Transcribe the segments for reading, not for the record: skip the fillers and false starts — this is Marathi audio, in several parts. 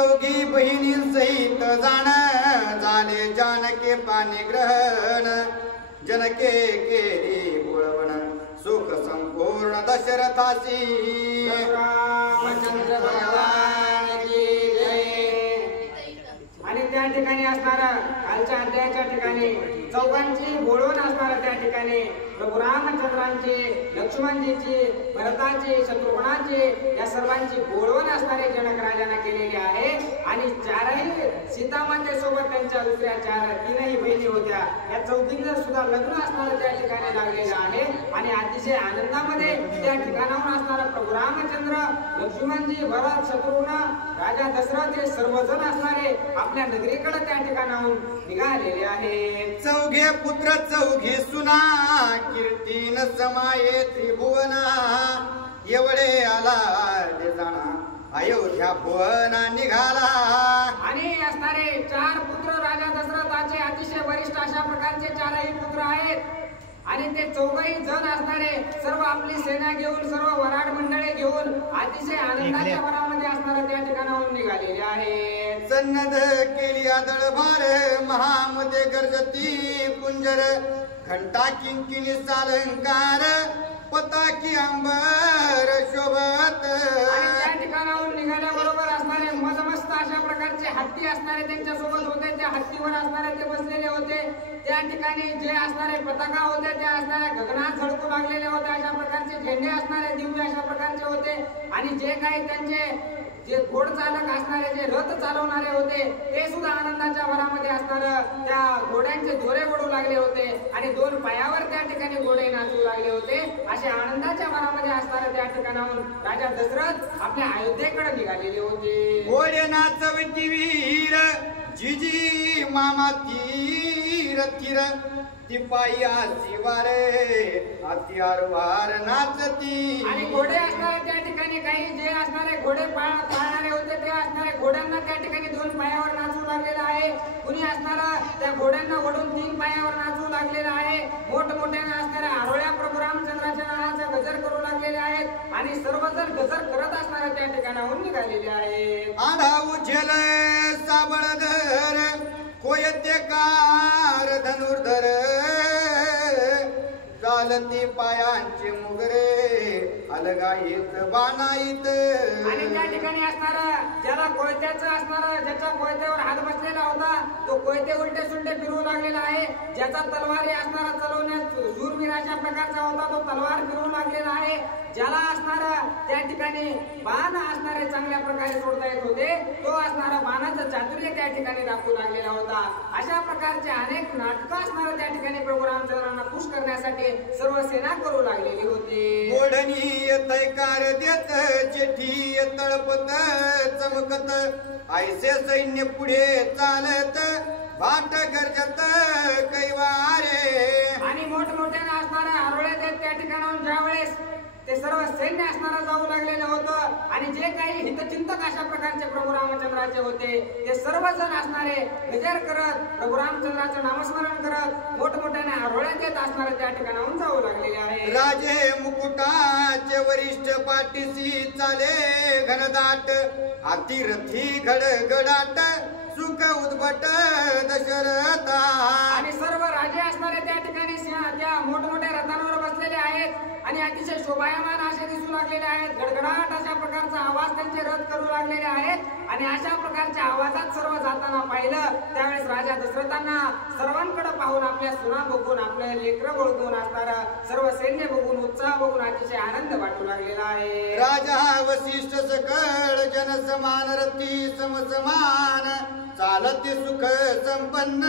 चौघी बहिणी सहित जाण झाले जानके पाणी ग्रहण जनके केली बोळवण सुख संपूर्ण दशरथासी रामचंद्र भगवान की जय। आणि त्या ठिकाणी असणारा कालच्या अध्यायाच्या ठिकाणी चौघांची बोलवण असणारा त्या ठिकाणी प्रभू रामचंद्रांची लक्ष्मणजीची भरताची शत्रुघ्नाची या सर्वांची बोलवण असणारे जनक राजांना केलेली आहे। आणि चारही सीतामाते सोबत त्यांच्या दुसऱ्या तीनही बहिणी होत्या या चौघींचं सुद्धा लग्न असणारं त्या ठिकाणी लागलेलं आहे। आणि अतिशय आनंदामध्ये त्या ठिकाणाहून असणारा प्रभू रामचंद्र लक्ष्मणजी भरत शत्रुघ्न राजा दशरथ हे सर्वजण असणारे आपल्या नगरीकडे त्या ठिकाणाहून निघालेले आहेत। चौघे पुत्र चौघी सुना कीर्तीन समाये त्रिभुवना एवढे आला जाणा अयोध्या भुवना निघाला। आणि असणारे चार पुत्र राजा दशरथाचे अतिशय वरिष्ठ अशा प्रकारचे चारही पुत्र आहेत। आणि ते चौघही जण असणारे सर्व आपली सेना घेऊन सर्व वराड मंडळे घेऊन अतिशय आनंदाच्या भरामध्ये असणारे त्या ठिकाणाहून निघालेले आहेत। सन्नद केली आदळ भार महामते गर्जती कुंजर घंटा किंकिणी सालंकार पताकी अंबर शोभत। आणि त्या ठिकाणाहून निघाल्याबरोबर असणारे मदमस्त अशा प्रकारचे हत्ती असणारे त्यांच्या सोबत होते। त्या हत्तीवर असणारे ते बसलेले होते। त्या ठिकाणी जे असणारे पताका होते त्या असणाऱ्या गगनात झळकू लागलेले होते। अशा प्रकारचे झेंडे असणारे दिव्य अशा प्रकारचे होते। आणि जे काही त्यांचे जे घोडचालक असणारे जे रथ चालवणारे होते ते सुद्धा आनंदाच्या भरामध्ये असणार त्या घोड्यांचे दोरे ओढू लागले होते। आणि दोन पायावर त्या ठिकाणी घोडे नाचू लागले होते। अशा आनंदाच्या भरामध्ये असणाऱ्या त्या ठिकाणाहून राजा दशरथ आपल्या अयोध्येकडे निघालेले होते। घोडे नाचवती वीर जिजी मामा तीर तीर तिपाई आशिवारे हत्यार वार नाचती। आणि घोडे असणारे त्या ठिकाणी काही जे असणारे घोडे पाळणारे होते ते असणारे घोड्यांना त्या ठिकाणी दोन पायावर नाचू लागलेलं आहे। कुणी असणारा त्या घोड्यांना ओढून तीन पायावर नाचू लागलेलं आहे। मोठमोठ्याने असणाऱ्या आरोळ्या प्रभू रामचंद्राच्या नावाचा गजर करू लागलेले आहेत। आणि सर्वजण गजर करत असणाऱ्या त्या ठिकाणाहून निघालेले आहेत। आढाऊ झेल साबळधर कोयतेकार धनुर्धर चालती पायांचे मुगरे अलगाईत बाणाईत। आणि त्या ठिकाणी असणारा ज्याला कोयत्याचं असणारा ज्याच्या कोयत्यावर हात बसलेला होता तो कोयते उलटे सुलटे फिरवू लागलेला आहे। ज्याचा तलवारी असणारा चालवण्यात शूरवीर अशा प्रकारचा होता तो तलवार फिरवू लागलेला आहे। ज्याला असणारा त्या ठिकाणी बाण असणारे चांगल्या प्रकारे सोडता येत होते तो असणारा बाणाचं चातुर्य त्या ठिकाणी दाखवू लागलेला होता। अशा प्रकारचे अनेक नाटकं असणारे त्या ठिकाणी प्रभू रामचंद्रांना खुश करण्यासाठी सर्व सेना करू लागलेली होती। ओढणी तैकार देत जेठी तळपत चमकत ऐसे सैन्य पुढे चालत भाट गरजत कैवारे। आणि मोठमोठ्याने असणाऱ्या आरोळ्या देत त्या ठिकाणाहून ज्यावेळेस ते सर्व सैन्य असणारा जाऊ लागलेलं होतं। आणि जे काही हितचिंतक अशा प्रकारचे प्रभू रामचंद्राचे होते ते सर्वजण असणारे गजर करत प्रभू रामचंद्राचं नामस्मरण करत मोठमोठ्याने आरोळ्या देत असणारे त्या ठिकाणाहून जाऊ लागलेले आहे। राजे मुकुटाचे वरिष्ठ पाठीसी चाले घनदाट अतिरथी गडगडाट सुख उद्भट दशरथा। आणि सर्व राजे असणारे त्या ठिकाणी त्या मोठमोठ्या रथांवर बसलेले आहेत। आणि अतिशय शोभायमान असे दिसू लागलेले आहेत। गडगडाट अशा प्रकारचा आवाज त्यांचे रथ करू लागलेले आहेत। आणि अशा प्रकारच्या आवाजात सर्व जाताना पाहिलं त्यावेळेस राजा दशरथांना सर्वांकडे पाहून आपल्या सुना बघून आपल्या लेकरं बघून असणारा सर्व सैन्य बघून उत्साह बघून अतिशय आनंद वाटू लागलेला आहे। राजा वसिष्ठ सकळ जन समान रथी समसमान चालते सुख संपन्न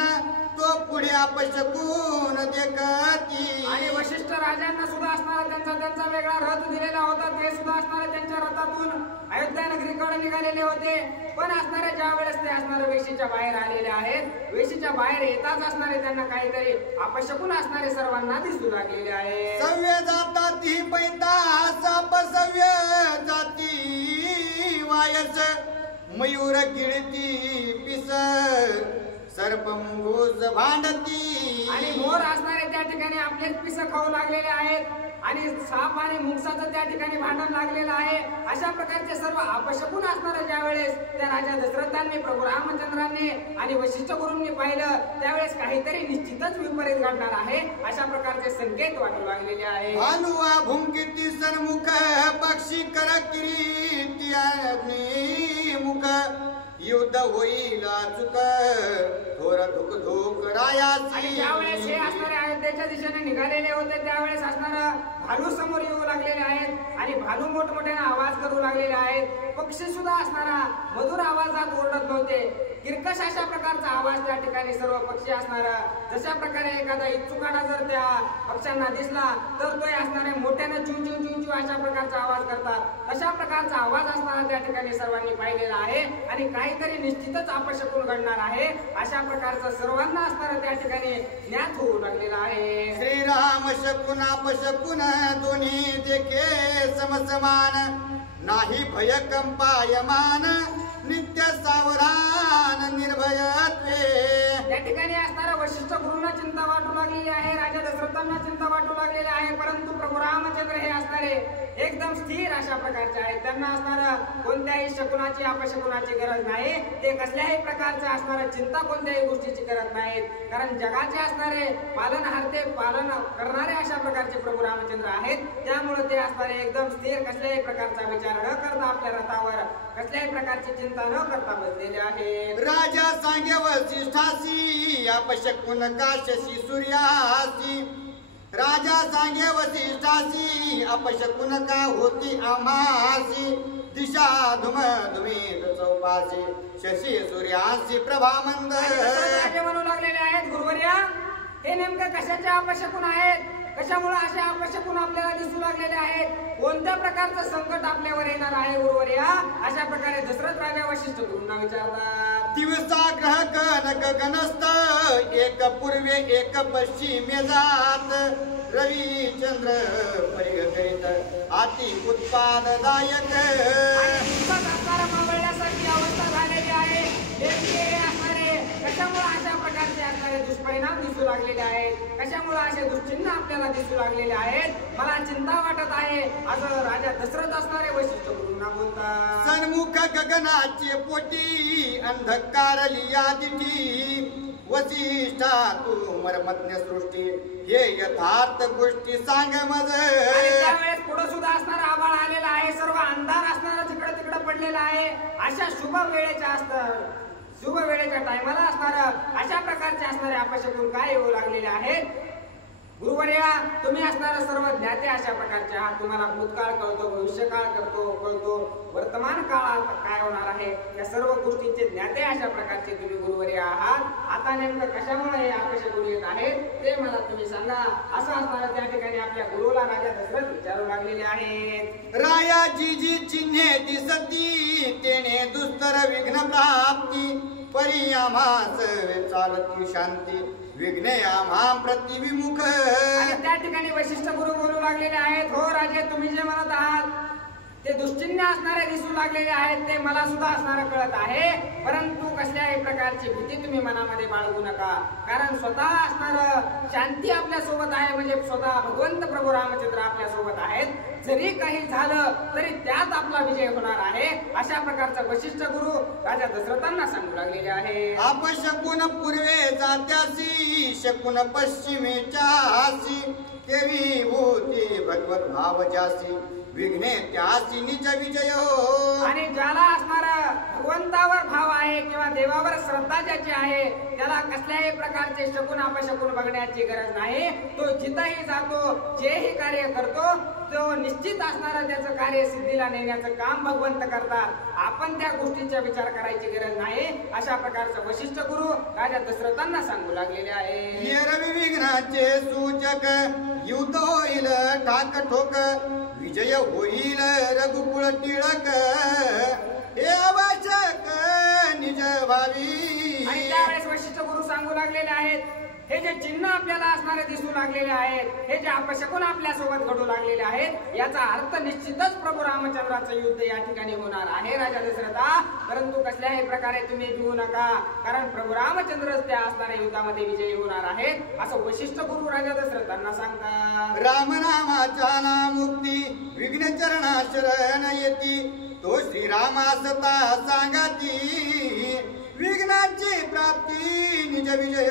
तो पुढे अपशकून देखती। आणि वशिष्ठ राजांना सुद्धा असणारा त्यांचा वेगळा रथ दिलेला होता। ते सुद्धा असणारे त्यांच्या रथातून अयोध्या नगरीकडे निघालेले होते। पण असणारे ज्या वेळेस ते असणारे वेशीच्या बाहेर आलेले आहेत वेशीच्या बाहेर येताच असणारे त्यांना काहीतरी अपशकून असणारे सर्वांना दिसू लागलेले आहे। सव्य जाती पैता साप सव्य जाती वायस मयूर गिळती पिस सर्प मुंगूस भांडती। आणि मोर असणारे त्या ठिकाणी आपलेच पिस खाऊ लागलेले आहेत। आणि साप आणि मुंगसाचं त्या ठिकाणी भांडण लागलेलं आहे. अशा प्रकारचे सर्व अपशकुन असणारे ज्यावेळेस त्या राजा दशरथांनी, प्रभू रामचंद्रांनी आणि वशिष्ठ गुरूंनी पाहिलं त्यावेळेस काहीतरी निश्चितच विपरीत घडणार आहे अशा प्रकारचे संकेत वाटू लागलेले आहे. भानुआ भूमकीर्ती सन्मुख पक्षी कर किरीटी मुख युद्ध होईल चुक थोर धुक धुक रायाची. आणि ज्यावेळेस हे असणारे अयोध्येच्या दिशेने निघालेले होते त्यावेळेस असणारा भालू समोर येऊ लागलेले आहेत आणि भालू मोठमोठ्याने आवाज करू लागलेले आहेत. पक्षी सुद्धा असणारा मधुर आवाजात ओरडत नव्हते. किरकश अशा प्रकारचा आवाज त्या ठिकाणी सर्व पक्षी असणारा जशा प्रकारे एखादा इच्छुकाडा जर त्या पक्ष्यांना दिसला तर तो असणारे मोठ्याने चू चू चू चू अशा प्रकारचा आवाज करतात. तशा प्रकारचा आवाज असणारा त्या ठिकाणी सर्वांनी पाहिलेला आहे आणि काहीतरी निश्चितच अपशकुन घडणार आहे अशा प्रकारचं सर्वांना असणारा त्या ठिकाणी ज्ञात होऊ लागलेला आहे. श्रीराम शकुन अपशकुन दोन्ही देखे समसमान नाही भय कंपायमान नित्य सावधान निर्भयत्वे. त्या ठिकाणी असणाऱ्या वशिष्ठ गुरूंना चिंता वाटू लागलेली आहे, राजा दशरथांना चिंता वाटू लागलेली आहे. परंतु प्रभू रामचंद्र हे असणारे एकदम स्थिर अशा प्रकारचे आहेत. त्यांना असणारं कोणत्याही शकुनाची अपशकुनाची गरज नाही. ते कसल्याही प्रकारचे असणारं चिंता कोणत्याही गोष्टीची करत नाहीत. कारण जगाचे असणारे पालनहारते पालन करणारे अशा प्रकारचे प्रभू रामचंद्र आहेत. त्यामुळे ते असणारे एकदम स्थिर कसल्याही प्रकारचा विचार न करता आपल्या रथावर कसल्याही प्रकारची चिंता न करता बसलेले आहेत. राजा सांगे वसिष्ठासी अपशकुन काशसी सूर्यासी. राजा सांगे वसिष्ठासी अपशकुन का होती आम्हासी. दिशा धुम धुमीत चौपासी शशी सूर्यासी प्रभामंद. राजे म्हणू लागलेले आहेत गुरुवर्या हे नेमकं कशाचे अपशकुन आहेत, कशामुळे असे अपशकुन आपल्याला दिसू लागलेले आहेत, कोणत्या प्रकारचं संकट आपल्यावर येणार आहे गुरुवर्या अशा प्रकारे दशरथ राजा वशिष्ठ गुरूंना विचारतात. दिवसा ग्रह गण गगनस्थ एक पूर्वे एक पश्चिमे जात. रवी चंद्र परिगणित अति उत्पाददायक. मावळल्यासारखी अवस्था झालेली आहे. कशामुळे अशा प्रकारचे असणारे दुष्परिणाम दिसू लागलेले आहेत, कशामुळे असे दुश्चिन्ह आपल्याला दिसू लागलेले आहेत, मला चिंता वाटत आहे असं राजा दशरथ असणारे वशिष्ठ गुरूंना बोलतात. सन्मुख गगनाचे पोटी अंधकार लिया दिठी. वसिष्ठा तू मर्मज्ञ सृष्टी हे यथार्थ गोष्टी सांग मज. त्यावेळेस पुढे सुद्धा असणारा आभाळ आलेला आहे, सर्व अंधार असणारा तिकडे तिकडे पडलेला आहे. अशा शुभ वेळेच्या टायमाला असणारं अशा प्रकारचे असणारे अपशकुन काय येऊ लागलेले आहेत. गुरुवर्या तुम्ही असणारे सर्व ज्ञाते अशा प्रकारचे आहात. तुम्हाला भूतकाळ कळतो, भविष्यकाळ कळतो, वर्तमान काळात काय होणार आहे या सर्व गोष्टींचे ज्ञाते अशा प्रकारचे तुम्ही गुरुवर्या आहात. आता नेमकं कशामुळे हे अपशकुन येत आहेत ते मला तुम्ही सांगा असं असणारं त्या ठिकाणी आपल्या गुरुला राजा दशरथ विचारू लागलेले आहेत. राया जी जी चिन्हे दिसती तेने दुस्तर विघ्न प्राप्ती. परी आम्हास चालती शांती विघ्ने आम्हा प्रतिविमुख. आणि त्या ठिकाणी वशिष्ठ गुरु बोलू लागलेले आहेत. हो राजे तुम्ही जे म्हणत आहात ते दुश्चिन्ह असणारे दिसू लागलेले आहेत ते मला सुद्धा असणारं कळत आहे. परंतु कसल्याही प्रकारची भीती तुम्ही मनामध्ये बाळगू नका. कारण स्वतः असणारं शांती आपल्या सोबत आहे, म्हणजे स्वतः भगवंत प्रभू रामचंद्र आपल्या सोबत आहेत. जरी काही झालं तरी त्यात आपला विजय होणार आहे अशा प्रकारचा वशिष्ठ गुरु राजा दशरथांना सांगू लागलेले आहे. अपशकुन पूर्वे जात्यासी शकुन पश्चिमेच्या हासी. केवी होती भगवत भाव जासी विघ्ने त्यासी निज विजय. आणि ज्याला असणारा भगवंतावर भाव आहे किंवा देवावर श्रद्धा ज्याची आहे त्याला कसल्याही प्रकारचे शकुन अपशकुन बघण्याची गरज नाही. तो जिथंही जातो, जेही कार्य करतो तो निश्चित असणारा त्याचं कार्य सिद्धीला नेण्याचं काम भगवंत करतात. आपण त्या गोष्टीचा विचार करायची गरज नाही अशा प्रकारचा वशिष्ठ गुरु राजा दशरथांना सांगू लागलेले आहे. रवी विघ्नाचे सूचक युद्ध होईल ठाक ठोक. विजय होईल रघुकुळ टिळक. हे आवश्यक निज भावी. आणि त्यावेळेस वशिष्ठ गुरु सांगू लागलेले आहेत हे जे चिन्ह आपल्याला असणारे दिसू लागलेले आहेत, हे जे अपशकुन आपल्या सोबत घडू लागलेले आहेत, याचा अर्थ निश्चितच प्रभू रामचंद्राचं युद्ध या ठिकाणी होणार आहे राजा दशरथा. परंतु कसल्याही प्रकारे तुम्ही भिवू नका, कारण प्रभू रामचंद्रच त्या असणाऱ्या युद्धामध्ये विजयी होणार आहेत असं वशिष्ठ गुरु राजा दशरथांना सांगतात. रामनामाच्या नामुक्ती विघ्न चरणा शरण येती, तो श्रीरामासता सांगाती विघ्नाची प्राप्ती निज विजय.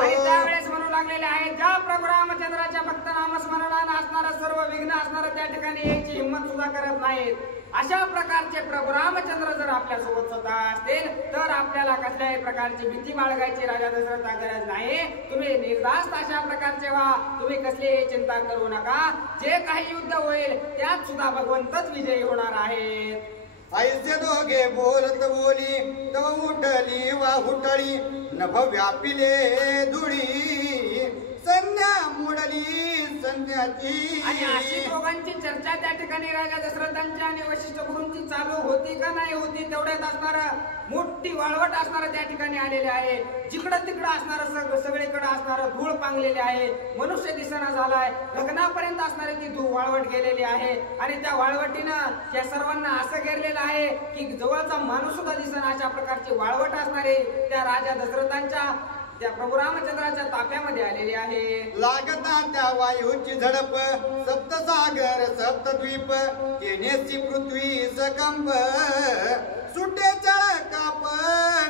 आणि त्यावेळेस म्हणू लागलेले आहेत, ज्या प्रभू रामचंद्राच्या भक्त नामस्मरणानं असणारं सर्व विघ्न असणारं त्या ठिकाणी यायची हिंमत सुद्धा करत नाहीत. अशा प्रकारचे प्रभू रामचंद्र जर आपल्या सोबत स्वतः असतील तर आपल्याला कसल्याही प्रकारची भीती बाळगायची राजा दशरथा गरज नाही. तुम्ही निर्धास्त अशा प्रकारचे व्हा, तुम्ही कसलीही चिंता करू नका. जे काही युद्ध होईल त्यात सुद्धा भगवंतच विजयी होणार आहेत. ऐसे दोघे बोलत बोली तव उठली वाहुटळी, नभ व्यापिले धुळी संध्या मोडली संध्याची. आणि अशी दोघांची चर्चा त्या ठिकाणी राजा दशरथांची आणि वशिष्ठ गुरूंची चालू होती का नाही होती, तेवढ्यात असणार मोठी वाळवट असणार त्या ठिकाणी आलेले आहे. जिकडं तिकडं असणार सगळीकडे असणार धूळ पांगलेले आहे. मनुष्य दिसना झालाय, गगनापर्यंत असणारी ती धूळ वाळवट गेलेली आहे. आणि त्या वाळवटीनं या सर्वांना असं घेरलेलं आहे की जवळचा माणूस सुद्धा दिसना अशा प्रकारची वाळवट असणारे त्या राजा दशरथांच्या त्या प्रभू रामचंद्राच्या ताफ्यामध्ये आलेली आहे. लागता त्या वायूची झडप, सप्तसागर सप्तद्वीप, तेनेसी पृथ्वी सकंप, सुटे काप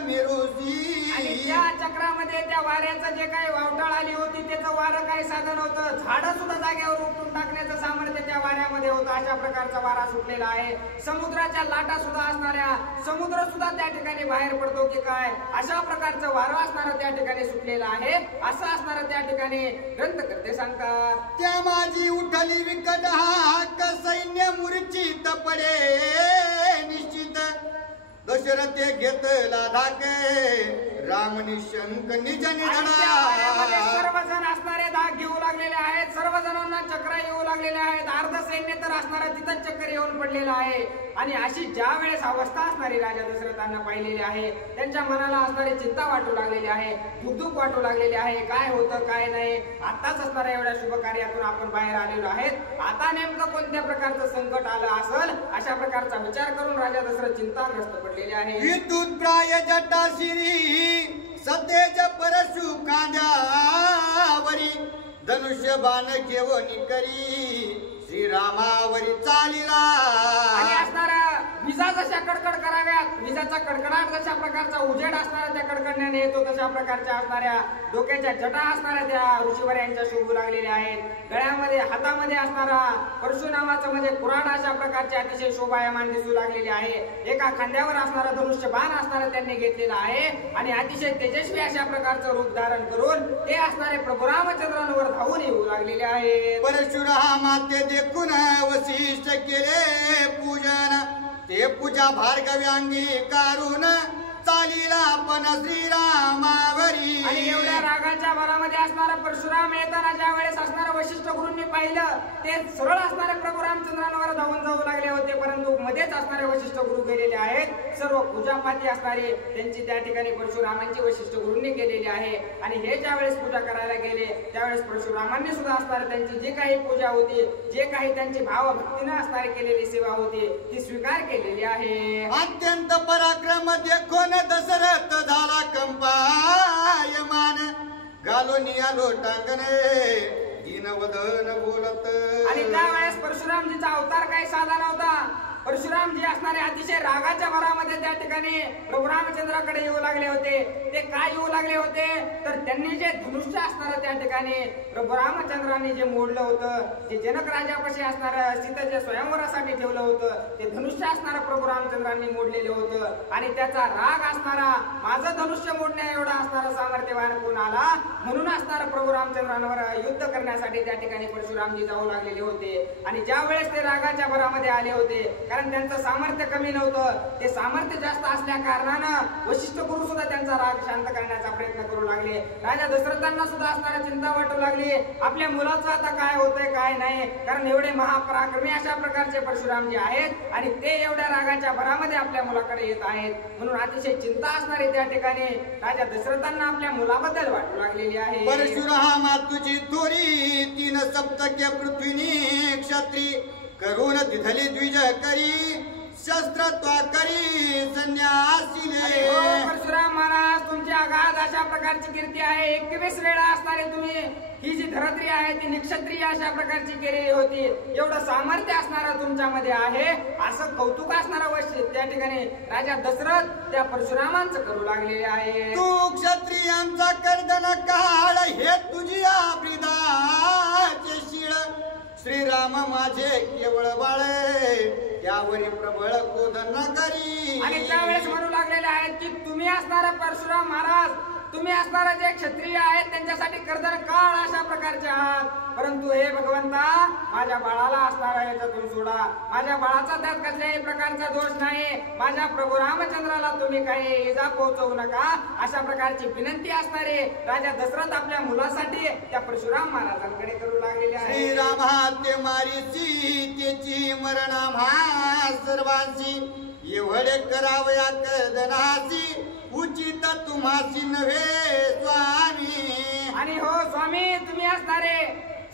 मिरुसी. आणि त्या चक्रामध्ये त्या वाऱ्याचं जे काही वावटाळ आली होती त्याचं वारं काही साधन होतं, झाडं सुद्धा जागेवर उपटून टाकण्याचं सामर्थ्य त्या वाऱ्यामध्ये होतं. अशा प्रकारचा वारा सुटलेला आहे. समुद्राच्या लाटा सुद्धा असणाऱ्या, समुद्र सुद्धा त्या ठिकाणी बाहेर पडतो की काय अशा प्रकारचं वारं असणारं त्या ठिकाणी सुटलेलं आहे. असं असणारं त्या ठिकाणी ग्रंथकर्ते सांगतात. त्या माझी उठली विकट हाक, सैन्य मूर्छित पडे निश्चित, दशरथे घेतला धाके राम निशंक निज निधडा. सर्वजण असणारे धाक घेऊ लागलेले आहेत, सर्वजणांना चक्र येऊ लागलेले आहेत. अर्ध सैन्य तर असणारं तिथंच चक्कर येऊन पडलेलं आहे. आणि अशी ज्या वेळेस अवस्था असणारी राजा दशरथांना पाहिलेली आहे, त्यांच्या मनाला असणारी चिंता वाटू लागलेली आहे, दुःख वाटू लागलेली आहे. काय होतं काय नाही, आताच असणाऱ्या एवढ्या शुभ कार्यातून आपण बाहेर आलेलो आहेत, आता नेमकं कोणत्या प्रकारचं संकट आलं असेल अशा प्रकारचा विचार करून राजा दशरथ चिंताग्रस्त पडलेले आहे. विद्युत प्राय जटाशिरी सतेज परशु कांद्यावरी, धनुष्य बाण घेऊन करी श्रीरामावरी चालिला. आणि असणारा विजा जशा कडकड कराव्यात, विजाचा कडकडाट जशा प्रकारचा उजेड असणारा त्या कडकडण्याने येतो तशा प्रकारच्या असणाऱ्या डोक्याच्या जटा असणाऱ्या त्या ऋषीवर्यांच्या शोभू लागलेल्या आहेत. गळ्यामध्ये हातामध्ये असणारा परशु नावाचं म्हणजे कुऱ्हाड अशा प्रकारचे अतिशय शोभायमान दिसू लागलेले आहे. एका खांद्यावर असणारा धनुष्य बाण असणारा त्यांनी घेतलेला आहे. आणि अतिशय तेजस्वी अशा प्रकारचं रूप धारण करून ते असणारे प्रभू रामचंद्रांवर धावून येऊ लागलेले आहेत. परशुरामाते देखून वशिष्ठ केले पूजन, ते पूजा भार्गव्यांगी कारून चालीला पण श्रीरामावरी. आणि एवढ्या रागाच्या भरामध्ये असणारा परशुराम येताना ज्या वेळेस असणारा वशिष्ठ गुरूंनी पाहिलं, ते सरळ असणारे प्रभू रामचंद्रांवर धावून जाऊ लागले होते. परंतु मध्येच असणारे वशिष्ठ गुरु गेलेले आहेत. सर्व पूजापाती असणारे त्यांची त्या ठिकाणी परशुरामांची वशिष्ठ गुरूंनी केलेली आहे. आणि हे ज्या वेळेस पूजा करायला गेले त्यावेळेस परशुरामांनी सुद्धा असणारे त्यांची जी काही पूजा होती, जे काही त्यांची भावभक्तीने असणारी केलेली सेवा होती ती स्वीकार केलेली आहे. अत्यंत पराक्रम देखून दशरथ झाला कंपायमान, घालून आलो टांगणे दीनवदन बोलत. आणि त्यावेळेस परशुरामजीचा अवतार काही साधा नव्हता. परशुरामजी असणारे अतिशय रागाच्या भरामध्ये त्या ठिकाणी प्रभू रामचंद्राकडे येऊ लागले होते. ते काय येऊ लागले होते तर त्यांनी जे धनुष्य असणार त्या ठिकाणी प्रभू रामचंद्रांनी जे मोडलं होतं, जे जनक राजापाशी असणार सीतेच्या स्वयंवरासाठी ठेवलं होतं, ते धनुष्य असणार प्रभू रामचंद्रांनी मोडलेलं होतं. आणि त्याचा राग असणारा, माझं धनुष्य मोडण्या एवढा असणारा सामर्थ्यवान कोण आला, म्हणून असणारा प्रभू रामचंद्रांवर युद्ध करण्यासाठी त्या ठिकाणी परशुरामजी जाऊ लागलेले होते. आणि ज्या वेळेस ते रागाच्या भरामध्ये आले होते, कारण त्यांचं सामर्थ्य कमी नव्हतं, ते सामर्थ्य जास्त असल्या कारणानं वशिष्ठ गुरु सुद्धा त्यांचा राग शांत करण्याचा प्रयत्न करू लागले. राजा दशरथांना सुद्धा असणारा चिंता वाटू लागली, आपल्या मुलाचं आता काय होतंय काय नाही. कारण एवढे महापराक्रमी अशा प्रकारचे परशुराम जे आहेत आणि ते एवढ्या रागाच्या भरामध्ये आपल्या मुलाकडे येत आहेत, म्हणून अतिशय चिंता असणारी त्या ठिकाणी राजा दशरथांना आपल्या मुलाबद्दल वाटू लागलेली आहे. परशुरामा तुझी थोरी 3 सप्तक्य पृथ्वीनी क्षत्री करून दिधली द्विज करी शस्त्रत्वा करी संन्यासिले. परशुराम महाराज तुमची अगाध अशा प्रकारची कीर्ती आहे. 21 वेळा असणारे तुम्ही ही जी धरत्री आहे ती निक्षत्रिय अशा प्रकारची केलेली होती. एवढं सामर्थ्य असणारा तुमच्यामध्ये आहे असं कौतुक असणारा वैशिष्ट्य त्या ठिकाणी राजा दशरथ त्या परशुरामांचं करू लागलेले आहे. तू क्षत्रियांचा कर्दन काळ हे तुझी ब्रिदाचे शिळ श्रीराम माझे केवळ बाळे यावरी प्रबळ क्रोध न करी. आणि त्यावेळेस म्हणू लागलेले आहेत की तुम्ही असणारा परशुराम महाराज, तुम्ही असणारा जे क्षत्रिय आहेत त्यांच्यासाठी कर्दन काळ अशा प्रकारचे आहात, परंतु हे भगवंता माझ्या बाळाला असणारा याच्यातून सोडा. माझ्या बाळाचा त्यात कसल्याही प्रकारचा दोष नाही. माझ्या प्रभू रामचंद्राला तुम्ही काही इजा पोहोचवू नका अशा प्रकारची विनंती असणारे राजा दशरथ आपल्या मुलासाठी त्या परशुराम महाराजांकडे करू लागलेले आहे. श्रीरामाते मारीची त्याची मरणा म्हा सर्वांची एवढे करावया कर्दनाची उचित तुम्हाची नव्हे स्वामी. आणि हो स्वामी तुम्ही असणारे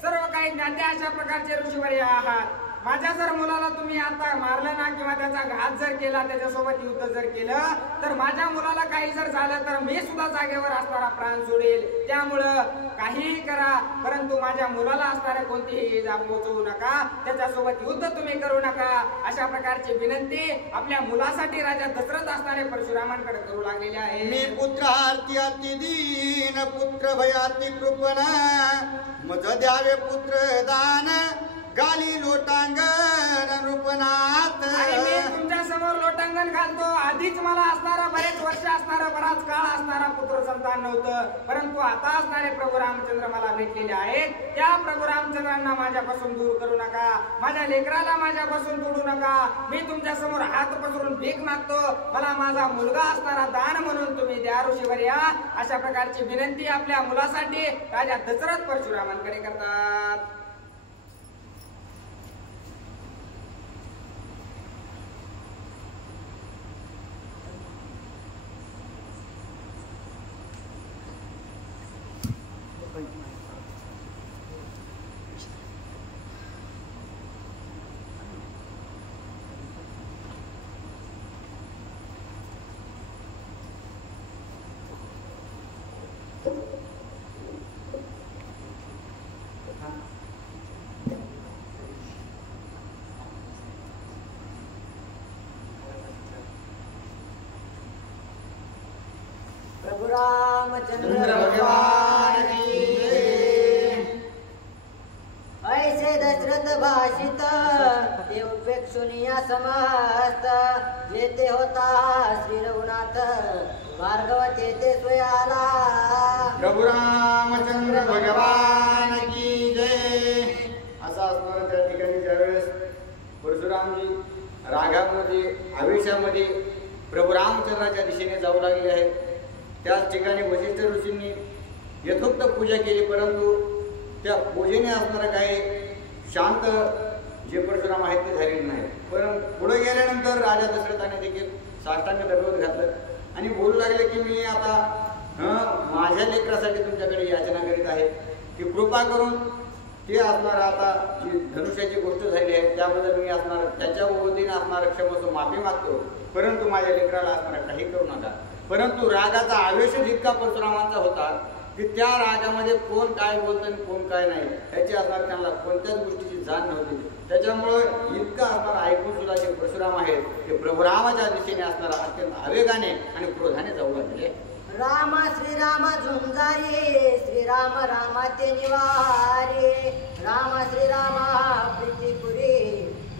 सर्व काही ज्ञाते अशा प्रकारचे ऋषीवर्य आहात. माझ्या जर मुलाला तुम्ही आता मारलं ना किंवा त्याचा घात जर केला, त्याच्यासोबत युद्ध जर केलं तर माझ्या मुलाला काही जर झालं तर मी सुद्धा जागेवर असणारा प्राण सोडेल. त्यामुळं काहीही करा परंतु माझ्या मुलाला असणाऱ्या कोणतीही इजा पोहोचवू नका, त्याच्यासोबत युद्ध तुम्ही करू नका अशा प्रकारची विनंती आपल्या मुलासाठी राजा दशरथ असणारे परशुरामांकडे करू लागलेले आहे. मी पुत्रार्थी अति दीन पुत्र भयाती कृपणा मज द्यावे पुत्र दान गाली लोटांगण रूपनाथ. आणि मी तुमच्या समोर लोटांगण घालतो. आधीच मला असणारा बरेच वर्ष असणारा बराच काळ असणारा पुत्र संतान नव्हतं, परंतु आता असणारे प्रभू रामचंद्र मला भेटलेले आहेत. त्या प्रभू रामचंद्रांना माझ्यापासून दूर करू नका, माझ्या लेकराला माझ्यापासून तोडू नका. मी तुमच्या समोर हात पसरून भीक मागतो, मला माझा मुलगा असणारा दान म्हणून तुम्ही द्या ऋषीवर्या अशा प्रकारची विनंती आपल्या मुलासाठी राजा दशरथ परशुरामांकडे करतात. प्रभु रामचंद्र भगवान की जय. ऐसे दशरथ भाषित ते उपेक्षुनिया समस्त जेते होता श्री रघुनाथ भार्गव तेथे स्वयाला. प्रभु रामचंद्र भगवान की जय. असा असणार त्या ठिकाणी ज्यावेळेस परशुरामजी रागामध्ये आवेशामध्ये प्रभू रामचंद्राच्या दिशेने जाऊ लागले आहेत, त्याच ठिकाणी वशिष्ठ ऋषींनी यथोक्त पूजा केली, परंतु त्या पूजेने असणारं काही शांत जे परशुराम आहेत ते झालेले नाही. पण पुढे गेल्यानंतर राजा दशरथाने देखील साष्टांग दंडवत घातलं आणि बोलू लागले की मी आता माझ्या लेकरासाठी तुमच्याकडे याचना करीत आहे की कृपा करून ते असणार आता जी धनुष्याची गोष्ट झाली आहे त्याबद्दल मी असणार त्याच्या वतीने असणार क्षमस्व माफी मागतो, परंतु माझ्या लेकराला असणार काही करू नका. परंतु रागाचा आवेश इतका परशुरामांचा होता की त्या रागामध्ये कोण काय बोलतं आणि कोण काय नाही याची असणार त्यांना कोणत्याच गोष्टीची जाण नव्हती. त्याच्यामुळं इतकं असणार ऐकून सुद्धा जे परशुराम आहेत ते प्रभू रामाच्या दिशेने असणारा अत्यंत आवेगाने आणि क्रोधाने जाऊ लागले. रामा श्रीराम झुंजारी श्रीराम रामा ते निवारी राम श्रीरामा प्रीती पुरी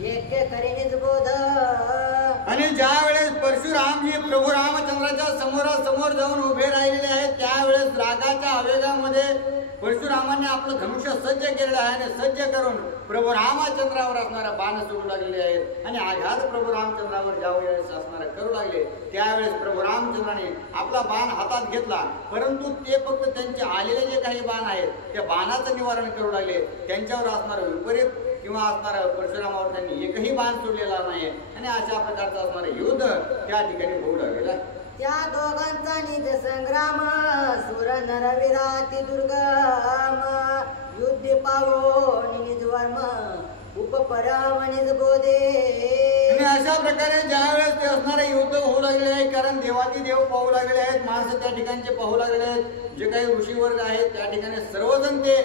एक करीनिज बोध आणि ज्या वेळेस परशुरामजी प्रभू रामचंद्राच्या समोरासमोर जाऊन उभे राहिलेले आहेत त्यावेळेस रागाच्या आवेगामध्ये परशुरामाने आपलं धनुष्य सज्ज केलेलं आहे आणि सज्ज करून प्रभू रामचंद्रावर असणारा बाण सोडू लागलेले आहेत आणि आघात प्रभू रामचंद्रावर ज्या वेळेस असणारा करू लागले त्यावेळेस प्रभू रामचंद्राने आपला बाण हातात घेतला परंतु ते फक्त त्यांचे आलेले जे काही बाण आहेत त्या बाणाचं निवारण करू लागले त्यांच्यावर असणारं विपरीत किंवा असणारा परशुरामावर त्यांनी एकही बाण सोडलेला नाही आणि अशा प्रकारचं असणारं युद्ध त्या ठिकाणी होऊ लागलेलं आहे. त्या दोघांचा निज संग्राम सुर नरवीराती दुर्गम युद्ध पावो निज वर्म उपपराम निज बोधे. आणि अशा प्रकारे ज्या वेळेस ते असणारे युद्ध होऊ लागलेले आहे कारण देवाती देव पाहू लागलेले आहेत माणसं त्या ठिकाणचे पाहू लागलेले आहेत जे काही ऋषी वर्ग आहेत त्या ठिकाणी सर्वजण ते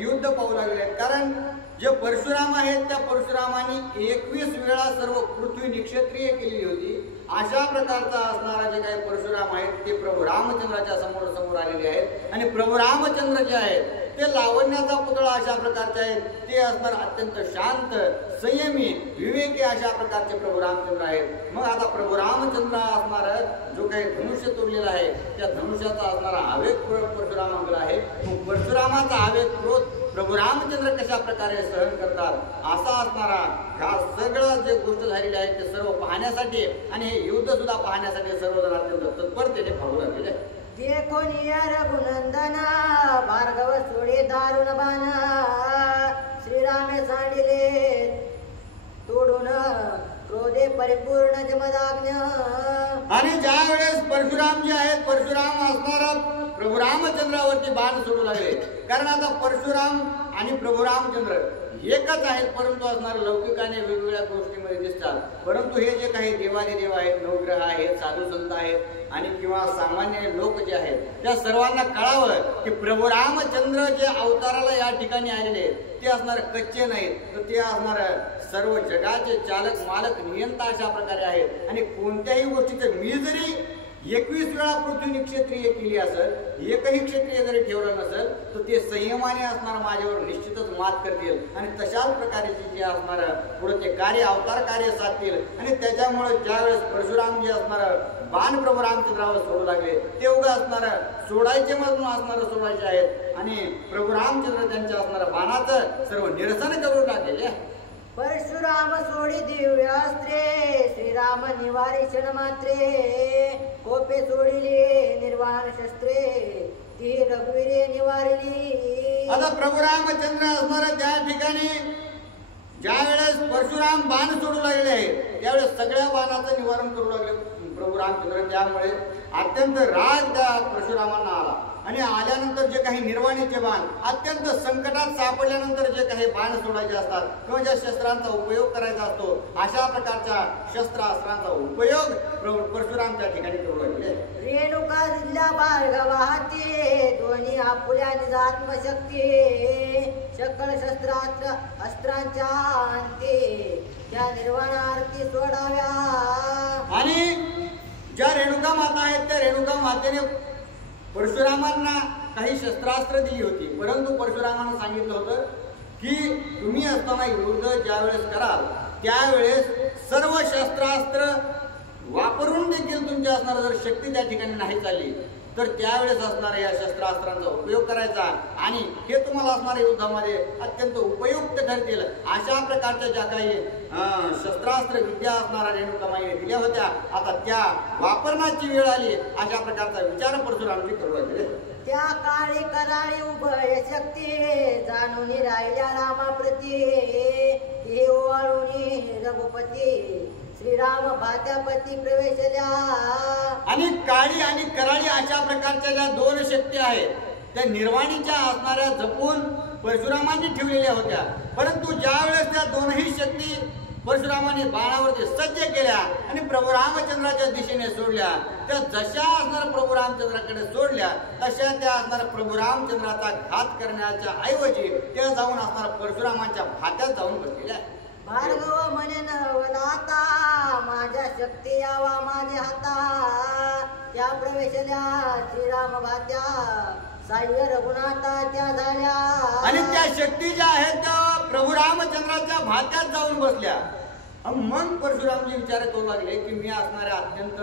युद्ध पाहू लागलेले आहेत कारण जे परशुराम आहेत त्या परशुरामांनी 21 वेळा सर्व पृथ्वी निक्षत्रिय केलेली होती. अशा प्रकारचा असणारा जे काही परशुराम आहेत ते प्रभू रामचंद्राच्या समोर आलेले आहेत आणि प्रभू रामचंद्र जे आहेत ते लावण्याचा पुतळा अशा प्रकारचे आहेत ते असणार अत्यंत शांत संयमी विवेकी अशा प्रकारचे प्रभू रामचंद्र आहेत. मग आता प्रभू रामचंद्र असणारा जो काही धनुष्य तोडलेला आहे त्या धनुष्याचा असणारा आवेग परशुरामांकडे आहे. मग परशुरामाचा आवेग क्रोध प्रभू रामचंद्र कशा प्रकारे सहन करतात असा असणारा ह्या सगळं जे गोष्ट झालेली आहे ते सर्व पाहण्यासाठी आणि हे युद्ध सुद्धा पाहण्यासाठी सर्वजण अत्यंत तत्परतेने पाहू लागलेले आहे. देखो निया रघुनंदना भार्गव सोडे दारुण बाण श्रीरामे सांडिले तोडून क्रोधे परिपूर्ण जमदाग्न. आणि ज्या वेळेस परशुराम जे आहेत परशुराम असणारा प्रभू रामचंद्रावरती बाण सोडू लागले कारण आता परशुराम आणि प्रभू रामचंद्र एकच आहेत परंतु असणारे लौकिकाने वेगवेगळ्या गोष्टीमध्ये दिसतात परंतु हे जे काही देवादिदेव आहेत नवग्रह आहेत साधू संत आहेत आणि किंवा सामान्य लोक जे आहेत त्या सर्वांना कळावं की प्रभू रामचंद्र जे अवताराला या ठिकाणी आलेले ते असणार कच्चे नाहीत तर ते असणार सर्व जगाचे चालक मालक नियंता अशा प्रकारे आहेत आणि कोणत्याही गोष्टीचं मी जरी 21 वेळा पृथ्वी निक्षत्रिय केली असेल एकही क्षत्रिय जरी ठेवलं नसेल तर ते संयमाने असणार माझ्यावर निश्चितच मात करतील आणि तशाच प्रकारे जे असणार पुढे ते कार्य अवतार कार्य साधतील आणि त्याच्यामुळे ज्यावेळेस परशुराम जे असणार बाण प्रभू रामचंद्रावर सोडू लागले ते उगा असणार सोडायचे म्हणून असणार सोडायचे आहेत आणि प्रभू रामचंद्र त्यांच्या असणाऱ्या बाणाचं सर्व निरसन करून लागलेले आहे. परशुराम सोडी दिव्यास्त्रे श्रीराम निवारी क्षण मात्रे कोपे सोडिले निर्वाण शस्त्रे ती रघुवीरे निवारली. आता प्रभू रामचंद्र असणाऱ्या त्या ठिकाणी ज्या वेळेस परशुराम बाण सोडू लागले आहे त्यावेळेस सगळ्या बाणाचं निवारण करू लागले प्रभू रामचंद्र. त्यामुळे अत्यंत राग त्या परशुरामांना आला आणि आल्यानंतर जे काही निर्वाणीचे बाण अत्यंत संकटात सापडल्यानंतर जे काही बाण सोडायचे असतात किंवा ज्या शस्त्रांचा उपयोग करायचा असतो अशा प्रकारच्या शस्त्रास्त्रांचा उपयोग परशुराम त्या ठिकाणी करू लागले. रेणुका जिल्हा भार्गवाती दोन्ही आपुल्या निज आत्मशक्ती सकल शस्त्रास्त्र अस्त्रांच्या अंती त्या निर्वाणार्थी सोडाव्या. आणि ज्या रेणुका माता आहेत त्या रेणुका मातेने परशुरामांना काही शस्त्रास्त्र दिली होती परंतु परशुरामांना सांगितलं होतं की तुम्ही असताना युद्ध ज्या वेळेस कराल त्यावेळेस सर्व शस्त्रास्त्र वापरून देखील तुमची असणार जर शक्ती त्या ठिकाणी नाही चालली तर त्यावेळेस असणाऱ्या या शस्त्रास्त्रांचा उपयोग करायचा आणि हे तुम्हाला असणाऱ्या युद्धामध्ये अत्यंत उपयुक्त ठरतील अशा प्रकारच्या ज्या काही शस्त्रास्त्र विद्या असणाऱ्या रेणुकामाईने दिल्या होत्या आता त्या वापरण्याची वेळ आली अशा प्रकारचा विचार परशुरामजी करू लागले. त्या काळी कराळी उभय शक्ती जाणून राहिल्या रामाप्रती हे ओवाळून रघुपती श्रीराम भात्यापती प्रवेशल्या. आणि काळी आणि कराळी अशा प्रकारच्या ज्या दोन शक्ती आहेत त्या निर्वाणीच्या असणाऱ्या जपून परशुरामांनी ठेवलेल्या होत्या परंतु ज्या वेळेस त्या दोनही शक्ती परशुरामाने बाणावरती सज्ज केल्या आणि प्रभू रामचंद्राच्या दिशेने सोडल्या त्या जशा असणाऱ्या प्रभू रामचंद्राकडे सोडल्या तशा त्या असणाऱ्या प्रभू रामचंद्राचा घात करण्याच्या ऐवजी त्या जाऊन असणाऱ्या परशुरामांच्या भात्यात जाऊन बसलेल्या. भार्गव म्हणे नवलाता माझ्या शक्ती यावा माझ्या हाता त्या प्रवेशल्या श्रीराम भात्या साह्य रघुनाथा त्या झाल्या. आणि त्या शक्ती ज्या आहेत त्या प्रभू रामचंद्राच्या भात्यात जाऊन बसल्या मग परशुरामजी विचार करू लागले की मी असणाऱ्या अत्यंत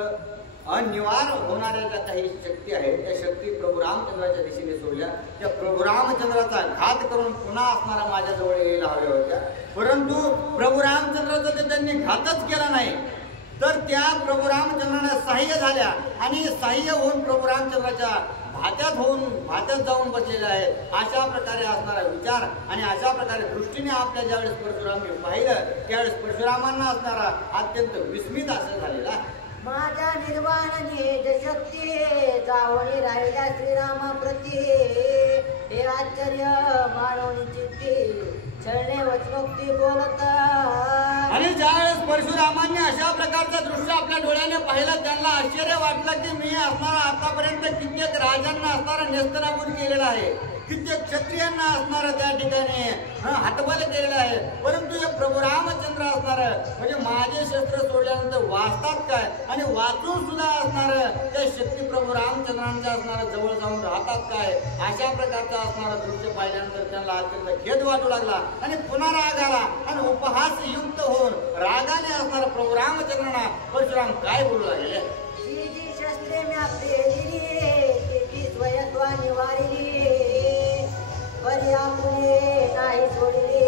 अनिवार होणाऱ्या ज्या काही शक्ती आहेत त्या शक्ती प्रभू रामचंद्राच्या दिशेने सोडल्या. त्या प्रभू रामचंद्राचा घात करून पुन्हा असणारा माझ्याजवळ यायला हव्या होत्या, परंतु प्रभू रामचंद्राचा ते त्यांनी घातच केला नाही. तर त्या प्रभू रामचंद्राने सहाय्य झाल्या आणि सहाय्य होऊन प्रभू रामचंद्राच्या भात्यात जाऊन बसलेले आहेत. अशा प्रकारे असणारा विचार आणि अशा प्रकारे दृष्टीने आपल्या ज्यावेळेस परशुरामांनी पाहिलं त्यावेळेस परशुरामांना असणारा अत्यंत विस्मित असं झालेला. माझ्या निर्वाण निज शक्ती जावणी राहिल्या श्रीरामाप्रती, हे आश्चर्य मानवनी चित्ती छळणे वचमुक्ती बोलत. आणि ज्यावेळेस परशुरामांनी अशा प्रकारचं दृश्य आपल्या डोळ्याने पाहिलं त्यांना आश्चर्य वाटलं की मी असणारा आतापर्यंत कित्येक राजांना असणारा नेस्तनाबूत केलेला आहे, कित्येक क्षत्रियांना असणारा त्या ठिकाणी हातबल केलेला आहे, परंतु हे प्रभू रामचंद्र असणार म्हणजे माझे शस्त्र सोडल्यानंतर वाचतात काय आणि वाचून सुद्धा असणार त्या शक्ती प्रभू रामचंद्रांच्या असणारा जवळ जाऊन राहतात काय. अशा प्रकारचं असणारं दृश्य पाहिल्यानंतर त्यांना अत्यंत खेद वाटू लागला आणि पुन्हा राग आला आणि उपहास युक्त होऊन रागाने असणारा प्रभू रामचंद्रांना परशुराम काय बोलू लागले. जी शस्त्रे म्या प्रेरिली ती स्वयत्वा निवारिली, पर्या पुणे नाही सोडली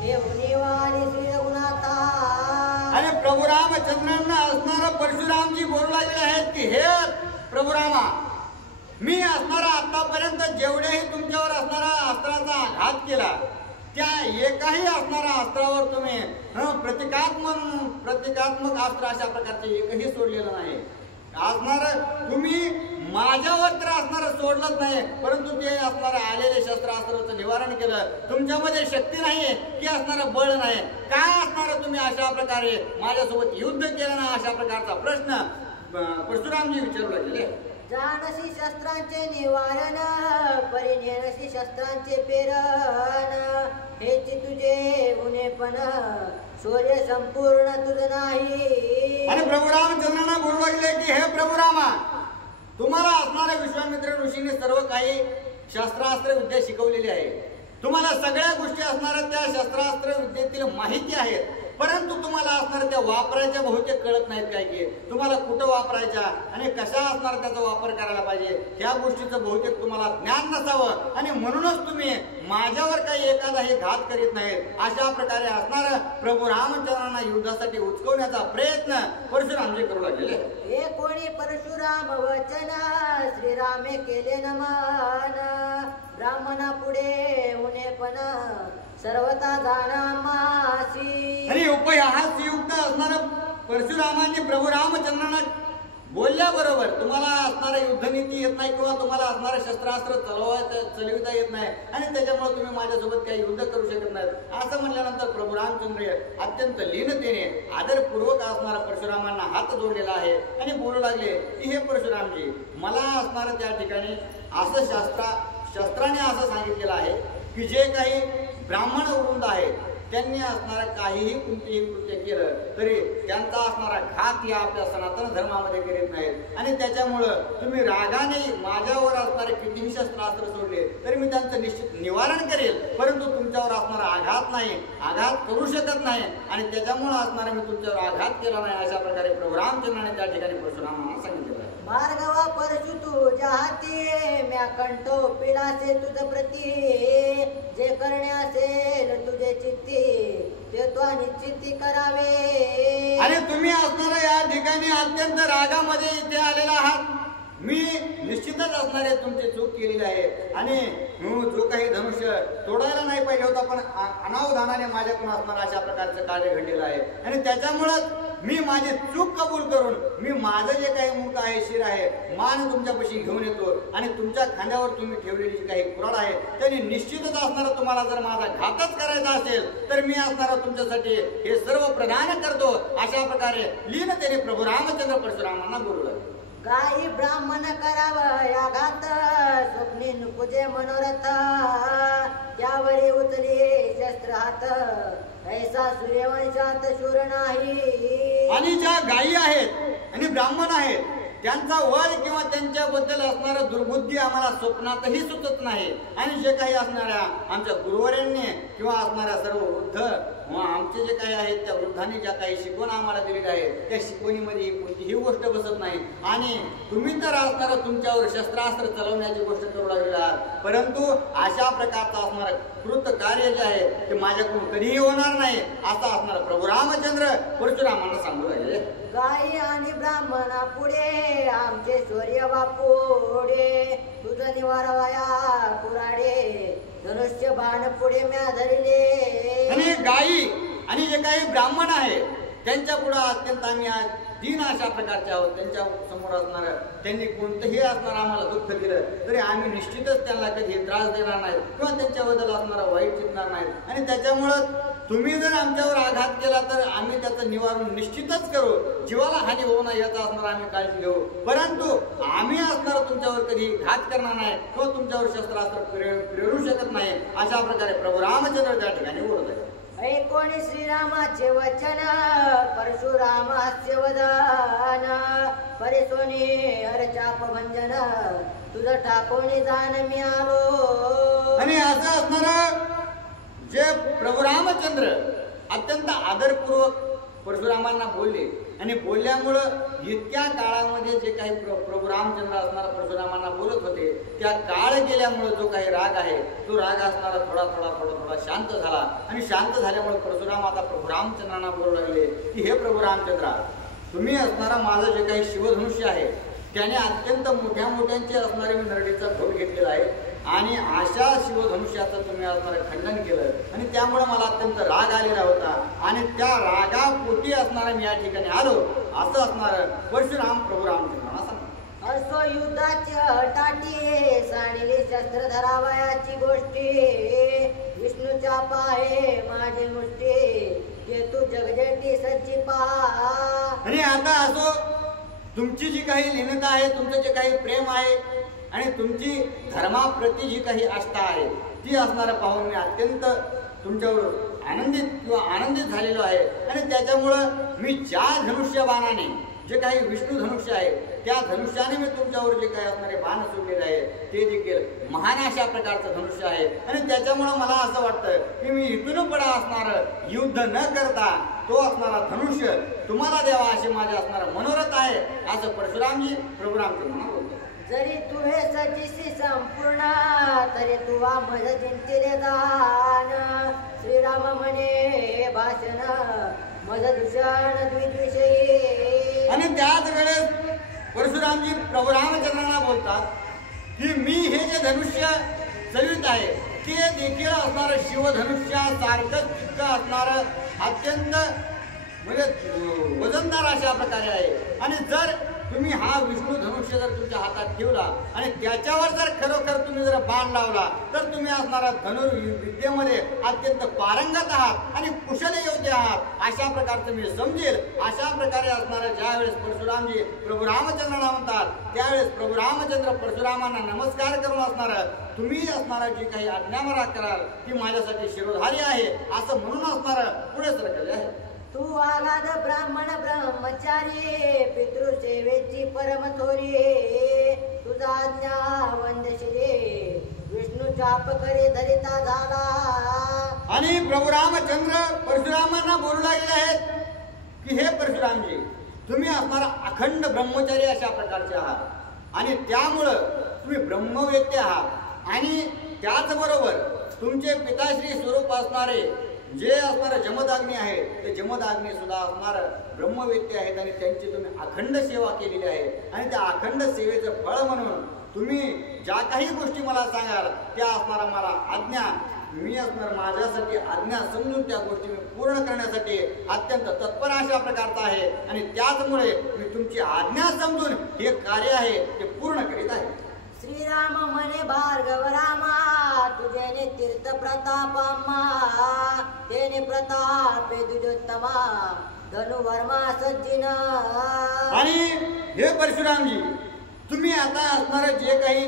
हे उनिवारी श्री रघुनाथा. आणि प्रभू रामचंद्रांना असणारा परशुरामजी बोलू लागले आहेत की हे प्रभू रामा, मी असणारा आतापर्यंत जेवढेही तुमच्यावर असणारा अस्त्राचा आघात केला त्या एकाही असणारा अस्त्रावर तुम्ही प्रतिकात्मक अस्त्र अशा प्रकारचे एकही सोडलेलं नाही. असणार तुम्ही माझ्यावर तर असणारं सोडलंच नाही, परंतु ते असणारं आलेले शस्त्रास्त्राचं निवारण केलं. तुमच्यामध्ये शक्ती नाही की असणारं बळ नाही, काय असणारं तुम्ही अशा प्रकारे माझ्यासोबत युद्ध केलं ना, अशा प्रकारचा प्रश्न परशुरामजी विचारू लागले. जानसी शस्त्रांचे निवारण परिनेनसी शस्त्रांचे पेरण, हेची तुझे गुन्हेपण शौर्य संपूर्ण तुझ नाही. आणि प्रभू रामचंद्रांना बोलू लागले की हे प्रभू रामा, तुम्हाला असणाऱ्या विश्वामित्र ऋषीने सर्व काही शस्त्रास्त्र विद्या शिकवलेली आहे, तुम्हाला सगळ्या गोष्टी असणाऱ्या त्या शस्त्रास्त्र विद्येतील माहिती आहेत, परंतु तुम्हाला असणार त्या वापरायच्या बहुतेक कळत नाहीत काय की तुम्हाला कुठं वापरायच्या आणि कशा असणार त्याचा वापर करायला पाहिजे ह्या गोष्टीचं बहुतेक तुम्हाला ज्ञान नसावं आणि म्हणूनच तुम्ही माझ्यावर काही एखादाही घात करीत नाहीत. अशा प्रकारे असणार प्रभू रामचंद्रांना युद्धासाठी उचकवण्याचा प्रयत्न परशुरामजी करू लागलेले. हे कोणी परशुराम वचन श्रीरामे केले नमन, ब्राह्मणा पुढे उनेपण सर्वता जाणा मासी. आणि उपहास युक्त असणार परशुरामांनी प्रभू रामचंद्रांना बोलल्याबरोबर तुम्हाला असणारा युद्धनीती येत नाही किंवा तुम्हाला असणारं शस्त्रास्त्र चालविता येत नाही आणि त्याच्यामुळे तुम्ही माझ्यासोबत काही युद्ध करू शकत नाहीत असं म्हणल्यानंतर प्रभू रामचंद्र अत्यंत लीनतेने आदरपूर्वक असणारा परशुरामांना हात जोडलेला आहे आणि बोलू लागले की हे परशुरामजी, मला असणारं त्या ठिकाणी असं शस्त्राने असं सांगितलेलं आहे की जे काही ब्राह्मण वृंद आहेत त्यांनी असणारा काहीही कोणतेही कृत्य केलं तरी त्यांचा असणारा घात या आपल्या सनातन धर्मामध्ये करीत नाहीत आणि त्याच्यामुळं तुम्ही रागाने माझ्यावर असणारे कितीही शस्त्रास्त्र सोडले तरी मी त्यांचं निश्चित निवारण करेल, परंतु तुमच्यावर असणारा आघात करू शकत नाही आणि त्याच्यामुळं असणारा मी तुमच्यावर आघात केला नाही. अशा प्रकारे प्रभू रामचंद्राने त्या ठिकाणी परशुरामांना सांगितलेलं आहे. भार्गवा परशु तुझ्या हाती म्या कंठो पिळासे तुझ प्रती, जे करणे असेल तुझे चित्ती ते तो निश्चिती करावे. आणि तुम्ही असणारा या ठिकाणी अत्यंत रागामध्ये इथे आलेला आहात. मी निश्चितच असणारे तुमची चूक केलेली आहे आणि जो काही धनुष्य तोडायला नाही पाहिजे होता पण अनावधानाने माझ्याकडून असणारा अशा प्रकारचं कार्य घडलेलं आहे आणि त्याच्यामुळेच मी माझी चूक कबूल करून मी माझं जे काही मुख आहे, शिर आहे, मान तुमच्यापाशी घेऊन येतो आणि तुमच्या खांद्यावर तुम्ही ठेवलेली जी काही कुऱ्हाड आहे त्यांनी निश्चितच असणारा तुम्हाला जर माझा घातच करायचा असेल तर मी असणारा तुमच्यासाठी हे सर्व प्रदान करतो. अशा प्रकारे लीनतेने प्रभू रामचंद्र परशुरामांना बोलू लागले. काही ब्राह्मण करावं या घात स्वप्नी नुकुजे मनोरथ, त्यावरी उचली शस्त्र हात ऐसा सूर्यवंशात शूर नाही. आणि ज्या गायी आहेत आणि ब्राह्मण आहेत त्यांचा वध किंवा त्यांच्याबद्दल असणारा दुर्बुद्धी आम्हाला स्वप्नातही सुचत नाही आणि जे काही असणाऱ्या आमच्या गुरुवरांनी किंवा असणाऱ्या सर्व वृद्ध आमचे जे काही आहेत त्या वृद्धांनी ज्या काही शिकवण आम्हाला दिलेल्या आहेत त्या शिकवणीमध्ये कोणतीही गोष्ट बसत नाही. आणि तुम्ही तर असणार तुमच्यावर शस्त्रास्त्र चालवण्याची गोष्ट करू लागलेला आहात, परंतु अशा प्रकारचं असणार कृत कार्य जे आहे ते माझ्याकडून कधीही होणार नाही असं असणार प्रभू रामचंद्र परशुरामांना सांगू राहिले. गाई आणि ब्राह्मणा पुढे आमचे सूर्य बापुढे तुझं निवारवाया कुराडे धनुष्य बाण पुढे म्या धरले. आणि गाई आणि जे काही ब्राह्मण आहे त्यांच्या पुढे अत्यंत आम्ही आज दीन अशा प्रकारचे आहोत. त्यांच्या समोर असणार त्यांनी कोणतंही असणार आम्हाला दुःख दिलं तरी आम्ही निश्चितच त्यांना कधी त्रास देणार नाही किंवा त्यांच्याबद्दल असणारा वाईट चिंतणार नाही. आणि त्याच्यामुळं तुम्ही जर आमच्यावर आघात केला तर आम्ही त्याचं निवारण निश्चितच करू. जीवाला हानी होऊ नये याचा असणार आम्ही काळजी घेऊ, परंतु आम्ही असणार तुमच्यावर कधी घात करणार नाही किंवा तुमच्यावर शस्त्रास्त्र प्रेरू शकत नाही. अशा प्रकारे प्रभू रामचंद्र त्या ठिकाणी बोलत आहे. ऐकोणी श्रीरामाचे वचन परशुरामास्य वदन परिसोनी हरचाप भंजन तुझं ठाकोनी जाण मी आलो. आणि असं असणार जे प्रभू रामचंद्र अत्यंत आदरपूर्वक परशुरामांना बोलले आणि बोलल्यामुळं इतक्या काळामध्ये जे काही प्रभू रामचंद्र असणारा परशुरामांना बोलत होते त्या काळ गेल्यामुळे जो काही राग आहे तो राग असणारा थोडा शांत झाला. आणि शांत झाल्यामुळे परशुराम आता प्रभू रामचंद्रांना बोलू लागले की हे प्रभू रामचंद्रा, तुम्ही असणारा माझं जे काही शिवधनुष्य आहे त्याने अत्यंत मोठ्यांचे असणारे मी नरडीचा घोट घेतलेला आहे आणि अशा शिवधनुष्याचं तुम्ही असणारं खंडन केलं आणि त्यामुळे मला अत्यंत राग आलेला होता आणि त्या रागापोटी असणारा मी या ठिकाणी आलो असं असणार परशुराम प्रभू रामचंद्रांना सांगतो. असो युद्धाची हटाटी साणिली शस्त्र धरावयाची गोष्टी विष्णूच्या पाहे माझे मुष्टी ते तू जगजेटी सच्ची पहा. आणि आता असो तुमची जी काही लीनता आहे तुमचं जे काही प्रेम आहे आणि तुमची धर्माप्रती जी काही आस्था आहे ती असणारं पाहून मी अत्यंत तुमच्यावर आनंदित झालेलो आहे. आणि त्याच्यामुळं मी ज्या धनुष्यबाणाने जे काही विष्णू धनुष्य आहे त्या धनुष्याने मी तुमच्यावर जे काही असणारे बाण सोडलेले आहे ते देखील महान अशा प्रकारचं धनुष्य आहे. आणि त्याच्यामुळं मला असं वाटतं की मी इथून पुढे असणार युद्ध न करता तो असणारा धनुष्य तुम्हाला द्यावा असे माझे असणारा मनोरथ आहे असं परशुरामजी प्रभू रामचंद्र बोलतो. जरी तू हे सचिसी संपूर्ण तरी तुवा मज चिंतिले दान श्रीराम म्हणे भाषण मज दूषण द्विद्विषयी. आणि त्याच वेळेस परशुरामजी प्रभू रामचंद्रांना बोलतात की मी हे जे धनुष्य चलवित आहे ते देखील असणार शिवधनुष्यासारखंच तितकं असणार अत्यंत म्हणजे वजनदार अशा प्रकारे आहे. आणि जर तुम्ही हा विष्णू धनुष्य जर तुमच्या हातात ठेवला आणि त्याच्यावर जर खरोखर तुम्ही जर बाण लावला तर तुम्ही असणारा धनुर्विद्येमध्ये अत्यंत पारंगत आहात आणि कुशल योद्धे आहात अशा प्रकारचं मी समजेल. अशा प्रकारे असणारा ज्यावेळेस परशुरामजी प्रभू रामचंद्रांना म्हणतात त्यावेळेस प्रभू रामचंद्र परशुरामांना नमस्कार करून असणार तुम्ही असणारा जी काही आज्ञा कराल ती माझ्यासाठी शिरोधारी आहे असं म्हणून असणार पुढे सरकले आहे. तू आलाद ब्राह्मण ब्रह्मचारी पितृसेवेची परम थोरी तुझा आज्ञा वंदशिरे विष्णू चाप करे धरिता झाला. आणि प्रभू रामचंद्र परशुरामांना बोलू लागले आहेत की हे परशुरामजी तुम्ही असणारा अखंड ब्रह्मचारी अशा प्रकारचे आहात आणि त्यामुळं तुम्ही ब्रह्मवेत्ते आहात. आणि त्याचबरोबर तुमचे पिताश्री स्वरूप असणारे जे असणारं जमदाग्नी आहे ते जमदाग्नी सुद्धा असणार ब्रह्मवेत्ते आहेत आणि त्यांची तुम्ही अखंड सेवा केलेली आहे. आणि त्या अखंड सेवेचं फळ म्हणून तुम्ही ज्या काही गोष्टी मला सांगाल त्या असणारा मला आज्ञा मी असणार माझ्यासाठी आज्ञा समजून त्या गोष्टी मी पूर्ण करण्यासाठी अत्यंत तत्पर अशा प्रकारचा आहे. आणि त्याचमुळे मी तुमची आज्ञा समजून हे कार्य आहे ते पूर्ण करीत आहे. श्रीराम म्हणे भार्गव रामा तुझेने तीर्थ प्रतापमा तेने प्रतापे दुजोत्तमा धनुवर्मा सज्जिन. आणि हे परशुरामजी तुम्ही आता असणार जे काही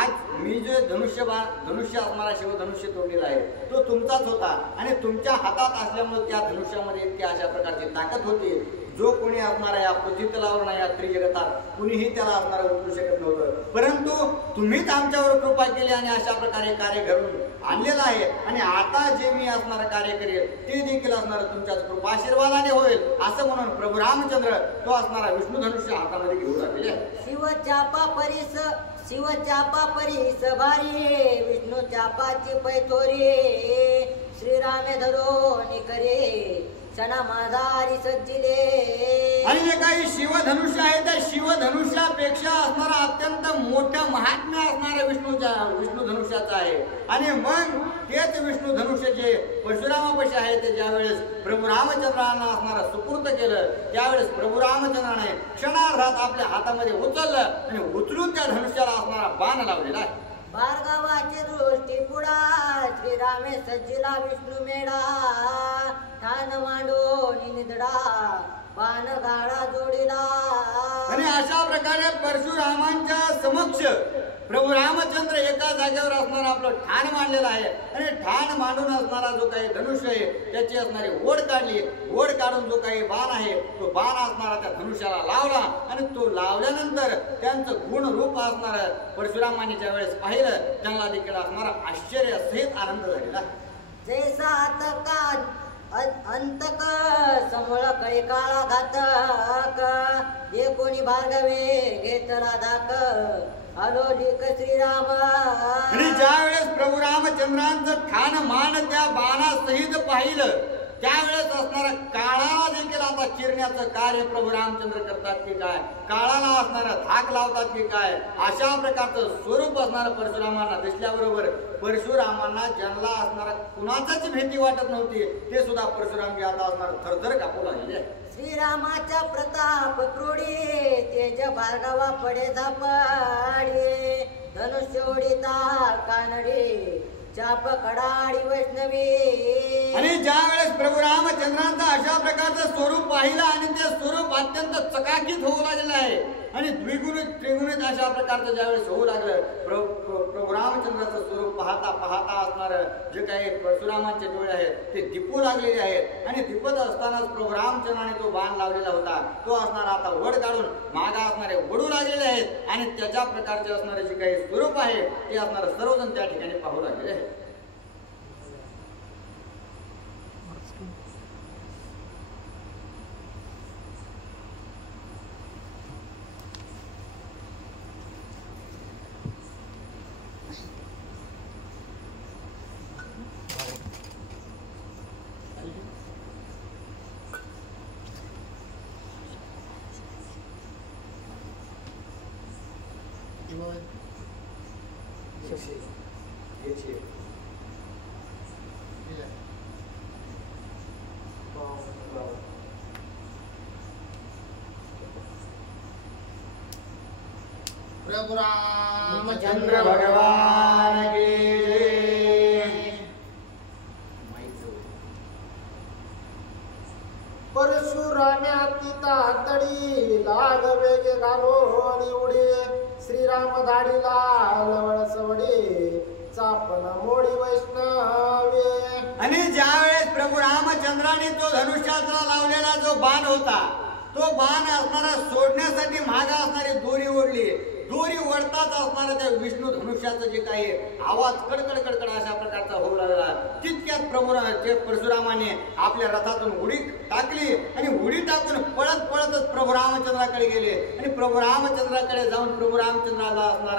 आज मी जे धनुष्य असणारा शिवधनुष्य तोडलेला आहे तो तुमचाच होता आणि तुमच्या हातात असल्यामुळे त्या धनुष्यामध्ये इतक्या अशा प्रकारची ताकद होती. जो कोणी असणारा या पृथ्वी तलावर या त्रिजगतात कुणीही त्याला असणारा उचलू शकत नव्हतं. परंतु तुम्हीच आमच्यावर कृपा केली आणि अशा प्रकारे कार्य घडून आणलेलं आहे. आणि आता जे मी असणार कार्य करेल ते देखील असणार तुमच्याच कृपा आशीर्वादाने होईल असं म्हणून प्रभू रामचंद्र तो असणारा विष्णू धनुष्य हातामध्ये घेऊन आलेले आहे. शिव चापा परीस भारी विष्णू चापाची पैथोरी श्रीरामे धरोनी करे क्षणा माझारी सज्जिले. आणि जे काही शिवधनुष्य आहे त्या शिवधनुष्यापेक्षा असणारा अत्यंत मोठं महात्म्य असणारा विष्णू धनुष्याचं आहे. आणि मग तेच विष्णू धनुष्य जे परशुरामापाशी आहे ते ज्यावेळेस प्रभू रामचंद्रांना असणारा सुपूर्त केलं त्यावेळेस प्रभू रामचंद्राने क्षणार्धात आपल्या हातामध्ये उचललं आणि उचलून त्या धनुष्याला असणारा बाण लावलेला आहे. भार्गवाची दृष्टी पुढा श्रीरामे सज्जिला विष्णू मेढा ठाण मांडो निधडा बाण गाडा जोडीला. आणि अशा प्रकारे परशुरामांच्या समक्ष प्रभू रामचंद्र एका जागेवर असणार आपलं ठाण मांडलेलं आहे. आणि ठाण मांडून असणारा जो काही धनुष्य आहे त्याची असणारी ओढ काढली. ओढ काढून जो काही बाण आहे तो बाण असणारा त्या धनुष्याला लावला. आणि तो लावल्यानंतर त्यांचं गुण रूप असणार परशुरामांनी ज्या वेळेस पाहिलं त्यांना देखील असणारा आश्चर्य सहित आनंद झालेला. जैसा अंतक समोळ कळी काळा घातक जे कोणी भार्गवे घेतला धाक आलो लिक श्रीराम. आणि ज्या वेळेस प्रभू रामचंद्रांचं ठाण मान त्या बाणासहित पाहिलं त्यावेळेस असणारा काळाला देखील आता चिरण्याचं कार्य प्रभू रामचंद्र करतात की काय, काळाला असणारा धाक लावतात की काय, अशा प्रकारचं स्वरूप असणारं परशुरामांना दिसल्याबरोबर परशुरामांना ज्यांना असणारा कुणाचाच भीती वाटत नव्हती ते सुद्धा परशुराम आता असणार थरथर कापू लागले. श्रीरामाच्या प्रताप क्रोडी तेज भार्गवा पडे झापाडी धनुष्य उडीता कानडी चाप कडाडी वैष्णवी. आणि ज्या वेळेस प्रभू रामचंद्रांचं अशा प्रकारचं स्वरूप पाहिलं आणि ते स्वरूप अत्यंत चकाकीत होऊ लागलेलं आहे आणि द्विगुणित त्रिगुणित अशा प्रकारचं ज्यावेळेस होऊ लागलं प्रभू रामचंद्राचं स्वरूप पाहता पाहता असणार जे काही परशुरामांचे डोळे आहेत ते दिपू लागलेले आहेत. आणि दिपत असतानाच प्रभू रामचंद्राने तो बाण लावलेला होता तो असणार आता वड काढून मागा असणारे वडू लागलेले आहेत. आणि त्याच्या प्रकारचे असणारे जे काही स्वरूप आहे ते असणार सर्वजण त्या ठिकाणी पाहू लागलेले आहेत. प्रभु रामचंद्र भगवान की जय. परशुराम्या तिता तडी लाग वेगे घालून उडे श्रीराम धाडीला लवळ सवडे चापण मोडी वैष्णवे. आणि ज्या वेळेस प्रभू रामचंद्राने तो धनुष्याचा लावलेला जो बाण होता तो बाण असणारा सोडण्यासाठी मागा असणारी दोरी ओढली. दोरी ओढताच असणारा त्या विष्णू धनुष्याचं जे काही आवाज कडकड कडकड अशा प्रकारचा होऊ लागला तितक्यात परशुरामाने आपल्या रथातून उडी टाकली आणि उडी टाकून पळत पळतच प्रभू रामचंद्राकडे गेले. आणि प्रभू रामचंद्राकडे जाऊन प्रभू रामचंद्राला असणार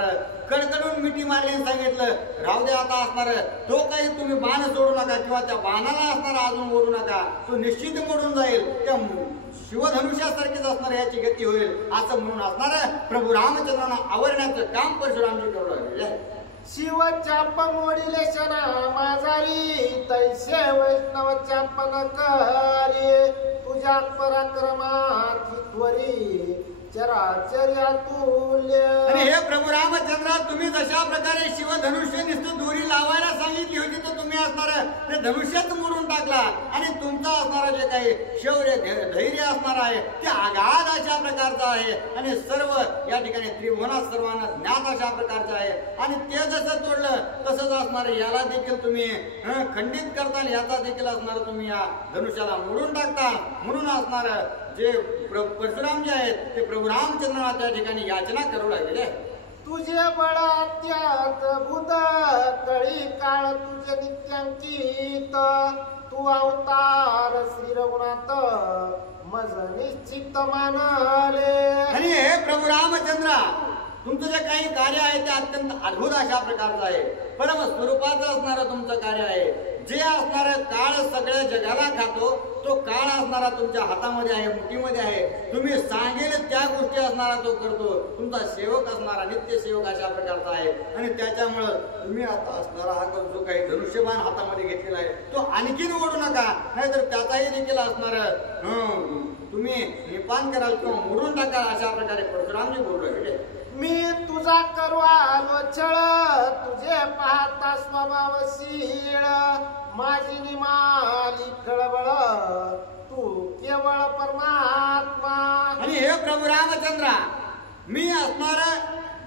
कडकडून मिठी मारली आणि सांगितलं राहू दे आता असणार तो काही तुम्ही बाण सोडू नका किंवा त्या बाणाला असणार अजून ओढू नका तो निश्चित मोडून जाईल त्या शिवधनुष्यासारखीच असणार याची गती होईल असं म्हणून असणार प्रभू रामचंद्रांना आवरण्याचं काम परशुरामजी करू लागले. शिव चाप मोडिले शना माझारी तैसे वैष्णव चापन करी तुझ्या पराक्रमाची त्वरी चराचर्या तुल्य. आणि हे प्रभू रामचंद्र तुम्ही जशा प्रकारे शिवधनुष्य नुसतं दोरी लावायला सांगितली होती तर तुम्ही असणार ते धनुष्यच मोडून टाकला. आणि तुमचा असणारा जे काही शौर्य धैर्य असणार आहे ते आगाध अशा प्रकारचं आहे आणि सर्व या ठिकाणी त्रिभुवनात सर्वांना ज्ञात अशा प्रकारचं आहे. आणि ते जसं तोडलं तसंच असणार याला देखील तुम्ही खंडित करताल याचा देखील असणार तुम्ही या धनुष्याला मोडून टाकता. म्हणून असणार जे परशुराम जे आहेत ते प्रभू रामचंद्रांना त्या ठिकाणी याचना करू लागलेले आहेत. तुझे बळ अत्यात भूत कळी काळ तुझे नित्यांकित तू अवतार श्री रघुनाथ मज निश्चित मानले. आणि हे प्रभू रामचंद्रा, तुमचं जे काही कार्य आहे ते अत्यंत अद्भुत अशा प्रकारचं आहे. परम स्वरूपाचं असणारं तुमचं कार्य आहे. जे असणारं काळ सगळ्या जगाला खातो तो काळ असणारा तुमच्या हातामध्ये आहे, मुठीमध्ये आहे. तुम्ही सांगेल त्या गोष्टी असणारा तो करतो. तुमचा सेवक असणारा नित्य सेवक अशा प्रकारचा आहे. आणि त्याच्यामुळं तुम्ही आता असणारा हा जो काही धनुष्यबाण हातामध्ये घेतलेला आहे तो आणखीन ओढू नका, नाहीतर त्याचाही देखील असणारं तुम्ही निपान कराल किंवा मोडून टाकाल अशा प्रकारे परशुरामजी बोलू लागले. मी तुझा करू आलो छळ तुझे पाहता स्वभावशीळ माझी निमाली कळवळ तू केवळ परमात्मा. आणि हे प्रभू रामचंद्रा, मी असणार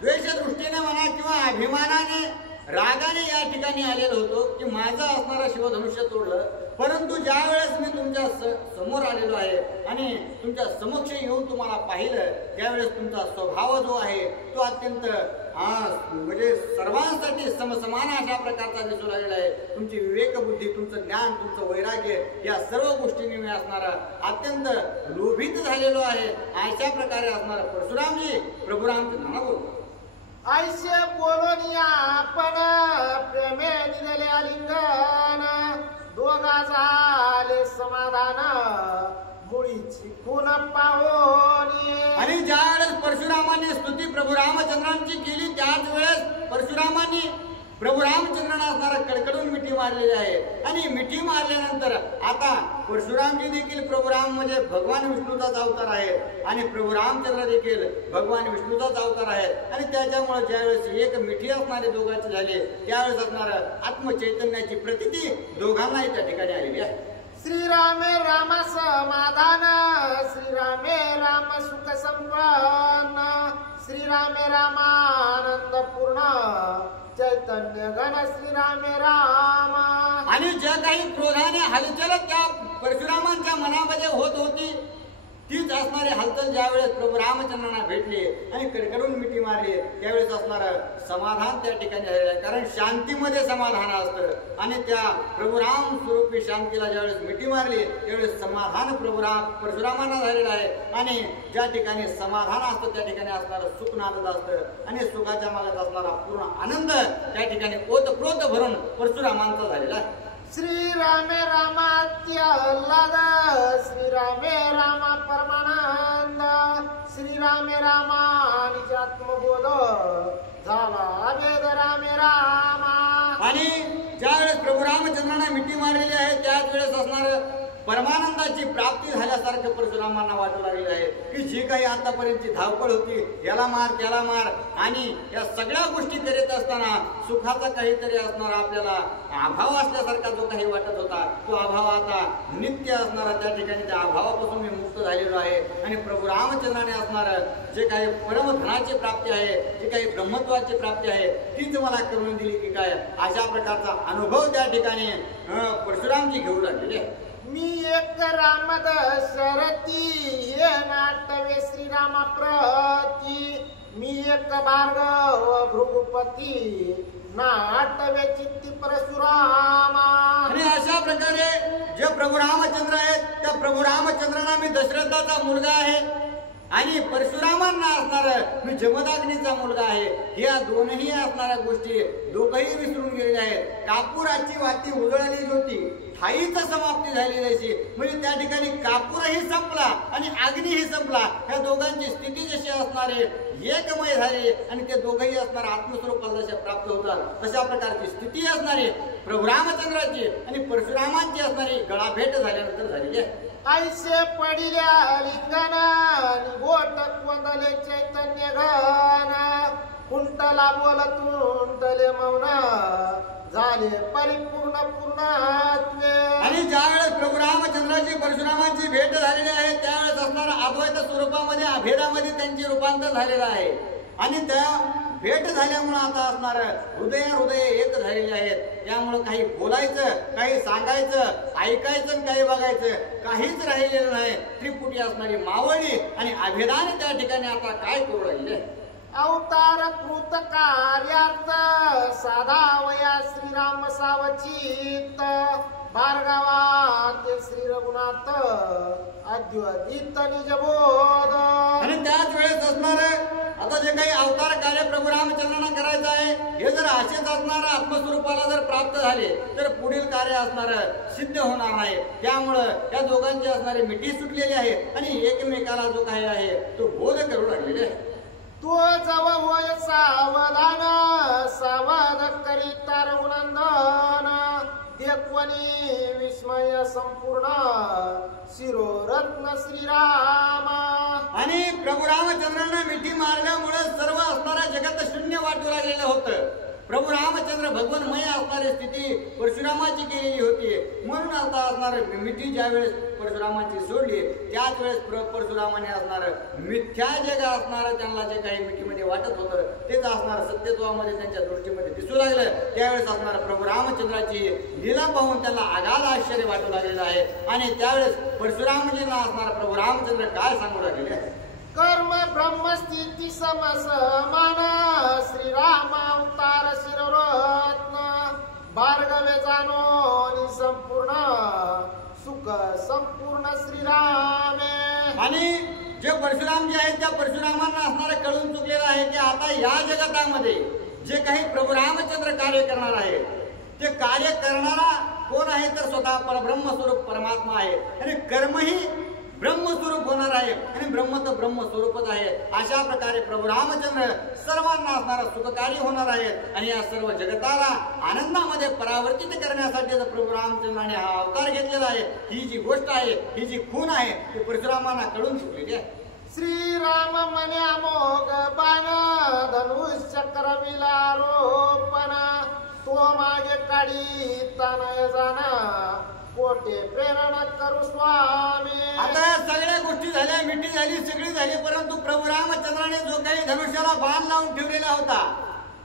द्वेष दृष्टीने म्हणा किंवा अभिमानाने रागाने या ठिकाणी आलेलो होतो की माझं असणारं शिवधनुष्य तोडलं. परंतु ज्या वेळेस मी तुमच्या समोर आलेलो आहे आणि तुमच्या समक्ष येऊन तुम्हाला पाहिलं त्यावेळेस तुमचा स्वभाव जो आहे तो अत्यंत म्हणजे सर्वांसाठी समसमान अशा प्रकारचा दिसू लागलेला आहे. तुमची विवेकबुद्धी, तुमचं ज्ञान, तुमचं वैराग्य या सर्व गोष्टींनी मी असणारा अत्यंत लोभित झालेलो आहे. अशा प्रकारे असणारा परशुरामजी प्रभू रामचंद्रांना बोलतो. ऐसे बोलून आपण प्रेमे दिलेले आलिंगन दोघा झाले समाधान मुळीची खून पावोनी. आणि ज्या वेळेस परशुरामाने स्तुती प्रभू रामचंद्रांची केली त्याच वेळेस परशुरामांनी प्रभू रामचंद्रांना असणारा कडकडून मिठी मारलेली आहे. आणि मिठी मारल्यानंतर आता परशुरामजी देखील प्रभू राम म्हणजे भगवान विष्णूचाच अवतार आहे आणि प्रभू रामचंद्र देखील भगवान विष्णूचाच अवतार आहे. आणि त्याच्यामुळे ज्यावेळेस एक मिठी असणारे दोघांचे झाले त्यावेळेस असणार आत्मचैतन्याची प्रतीती दोघांनाही त्या ठिकाणी आलेली आहे. श्रीरामे राम समाधान श्रीरामे राम सुख संपन्न श्रीरामे रामानंद पूर्ण चैतन्य घन श्रीरामे राम. आणि ज्या काही क्रोधाने हालचाल त्या परशुरामांच्या मनामध्ये होत होती तीच असणारी हालचाल ज्यावेळेस प्रभू रामचंद्रांना भेटली आणि कडकडून मिठी मारली त्यावेळेस असणार समाधान त्या ठिकाणी झालेलं आहे. कारण शांतीमध्ये समाधान असतं आणि त्या प्रभू राम स्वरूपी शांतीला ज्यावेळेस मिठी मारली त्यावेळेस समाधान परशुरामांना झालेलं आहे. आणि ज्या ठिकाणी समाधान असतं त्या ठिकाणी असणारं सुख नांदत असतं आणि सुखाच्या मागत असणारा पूर्ण आनंद त्या ठिकाणी ओतप्रोत भरून परशुरामांचा झालेला आहे. श्रीरामे रामात्याल्लाद श्रीरामे रामा परमानंद श्रीरामे रामा निजात्मबोध झाला वेद रामे रामा. आणि ज्यावेळेस प्रभू रामचंद्रांना मिठी मारलेली आहे त्याच वेळेस असणार परमानंदाची प्राप्ती झाल्यासारखं परशुरामांना वाटू लागलेलं आहे की जी काही आतापर्यंतची धावपळ होती याला मार त्याला मार आणि या सगळ्या गोष्टी करीत असताना सुखाचा काहीतरी असणारा आपल्याला अभाव असल्यासारखा जो काही वाटत होता तो अभाव आता नित्य असणारा त्या ठिकाणी त्या अभावापासून मी मुक्त झालेलो आहे. आणि प्रभू रामचंद्राने असणारं जे काही परमधनाची प्राप्ती आहे, जे काही ब्रह्मत्वाची प्राप्ती आहे तीच मला करून दिली की काय अशा प्रकारचा अनुभव त्या ठिकाणी परशुरामजी घेऊ लागलेले आहे. मी एक राम दशरथी हे नाटवे श्रीरामा प्रती मी एक भार्गव भृगुपती नाटवे चित्ती परशुरामा. आणि अशा प्रकारे जे प्रभू रामचंद्र आहेत त्या प्रभू रामचंद्रांना मी दशरथाचा मुलगा आहे आणि परशुरामांना असणार मी जमदाग्नीचा मुलगा आहे. या दोनही असणाऱ्या गोष्टी दोघंही विसरून गेलेल्या आहेत. कापुराची वाती उजळली होती ठाईच समाप्ती झालेली अशी म्हणजे त्या ठिकाणी कापूरही संपला आणि अग्नीही संपला. ह्या दोघांची स्थिती जशी असणारे एकमय झाली आणि ते दोघंही असणार आत्मस्वरूपाला जशा प्राप्त होतात तशा प्रकारची स्थिती असणारी प्रभू रामचंद्राची आणि परशुरामांची असणारी गळाभेट झाल्यानंतर झालेली आहे. ऐसे पडिल्या लिंगन गोट वंदले चैतन्य घन कुंटला बोल तुंटले मौन झाले परिपूर्ण पूर्णत्वे. आणि ज्यावेळेस प्रभू रामचंद्राची परशुरामांची भेट झालेली आहे त्यावेळेस असणारा अद्वैत स्वरूपामध्ये अभेदामध्ये त्यांचे रूपांतर झालेलं आहे. आणि त्या भेट झाल्यामुळं आता असणार हृदय एक झालेले आहेत. त्यामुळं काही बोलायचं, काही सांगायचं, ऐकायचं आणि काही बघायचं काहीच राहिलेलं नाही. त्रिपुटी असणारी मावळी आणि अभिधान त्या ठिकाणी आता काय करू राहिले. अवतार कृत कार्यार्थ साधावया श्रीराम सावचित भार्गवात श्री रघुनाथ अद्वैत निजबोध. आणि त्याच वेळेस असणार आता जे काही अवतार कार्य प्रभू रामचंद्रांना करायचं आहे हे जर असेच असणार आत्मस्वरूपाला जर प्राप्त झाले तर पुढील कार्य असणार सिद्ध होणार नाही. त्यामुळं या दोघांची असणारी मिठी सुटलेली आहे आणि एकमेकाला जो काही आहे तो बोध करू लागलेले आहे. तो जव होय सावधान सावध करिता रघुनंदन देखवनी विस्मय संपूर्ण शिरोरत्न श्रीराम. आणि प्रभू रामचंद्रांना मिठी मारल्यामुळे सर्व असणारा जगत शून्य वाटू लागलेलं होतं. प्रभू रामचंद्र भगवानमय असणारी स्थिती परशुरामाची केलेली होती. म्हणून आता असणार मिठी ज्या वेळेस परशुरामाची सोडली त्याच वेळेस परशुरामाने असणार मिथ्या जग असणार त्यांना जे काही मिठीमध्ये वाटत होतं तेच असणार सत्यत्वामध्ये त्यांच्या दृष्टीमध्ये दिसू लागलं. त्यावेळेस असणार प्रभू रामचंद्राची लीला पाहून त्यांना आगाध आश्चर्य वाटू लागलेलं आहे. आणि त्यावेळेस परशुरामजींना असणार प्रभू रामचंद्र काय सांगू लागलेले आहे. कर्म ब्रह्मस्थिती समसमान श्रीराम अवतार शिररत्न भार्गवे जाणो संपूर्ण सुख संपूर्ण श्रीरामे. आणि जे परशुराम जे आहेत त्या परशुरामांना असणारे कळून चुकलेलं आहे की आता या जगतामध्ये जे काही प्रभू रामचंद्र कार्य करणार आहे ते कार्य करणारा कोण आहे तर स्वतः परब्रह्मस्वरूप परमात्मा आहे. आणि कर्मही ब्रह्मस्वरूप होणार आहे आणि ब्रह्म तर ब्रह्मस्वरूपच आहे. अशा प्रकारे प्रभू रामचंद्र सर्वांना असणारा सुखकारी होणार आहेत. आणि या सर्व जगताला आनंदामध्ये परावर्तित करण्यासाठी प्रभू रामचंद्राने हा अवतार घेतलेला आहे. ही जी गोष्ट आहे ही जी खून आहे ती परशुरामांना कळून चुकलेली आहे. श्रीराम मने अमोघ बाण धनुष्यक्र विलारोपण तो मागे काढी तनय जाना कोटे प्रेरणा करू स्वामी. आता सगळ्या गोष्टी झाल्या मिठी झाली सगळी झाली परंतु प्रभू रामचंद्राने जो काही धनुष्याला बाण लावून ठेवलेला होता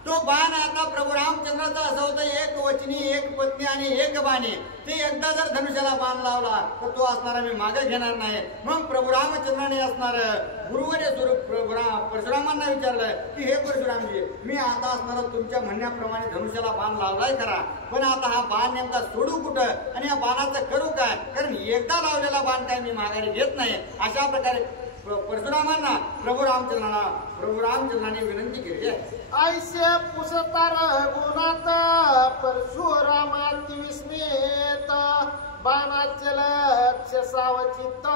तो बाण आता प्रभू रामचंद्राचा असं होतं एक वचनी एक पत्नी आणि एक बाणी. ते एकदा जर धनुष्याला बाण लावला तर तो असणारा मी मागे घेणार नाही. मग प्रभू रामचंद्राने असणार गुरुवर्य स्वरूप परशुरामांना विचारलं की हे परशुरामजी मी आता असणार तुमच्या म्हणण्याप्रमाणे धनुष्याला बाण लावलाय खरा पण आता हा बाण नेमका सोडू कुठं आणि या बाणाचं करू काय कारण एकदा लावलेला बाण काय मी माघारी घेत नाही. अशा प्रकारे परशुरामांना प्रभू रामचंद्राने विनंती केली आहे. ऐसे पुसतार गुणात परशुरामाती विस्मित बाणाचे लक्ष सावचित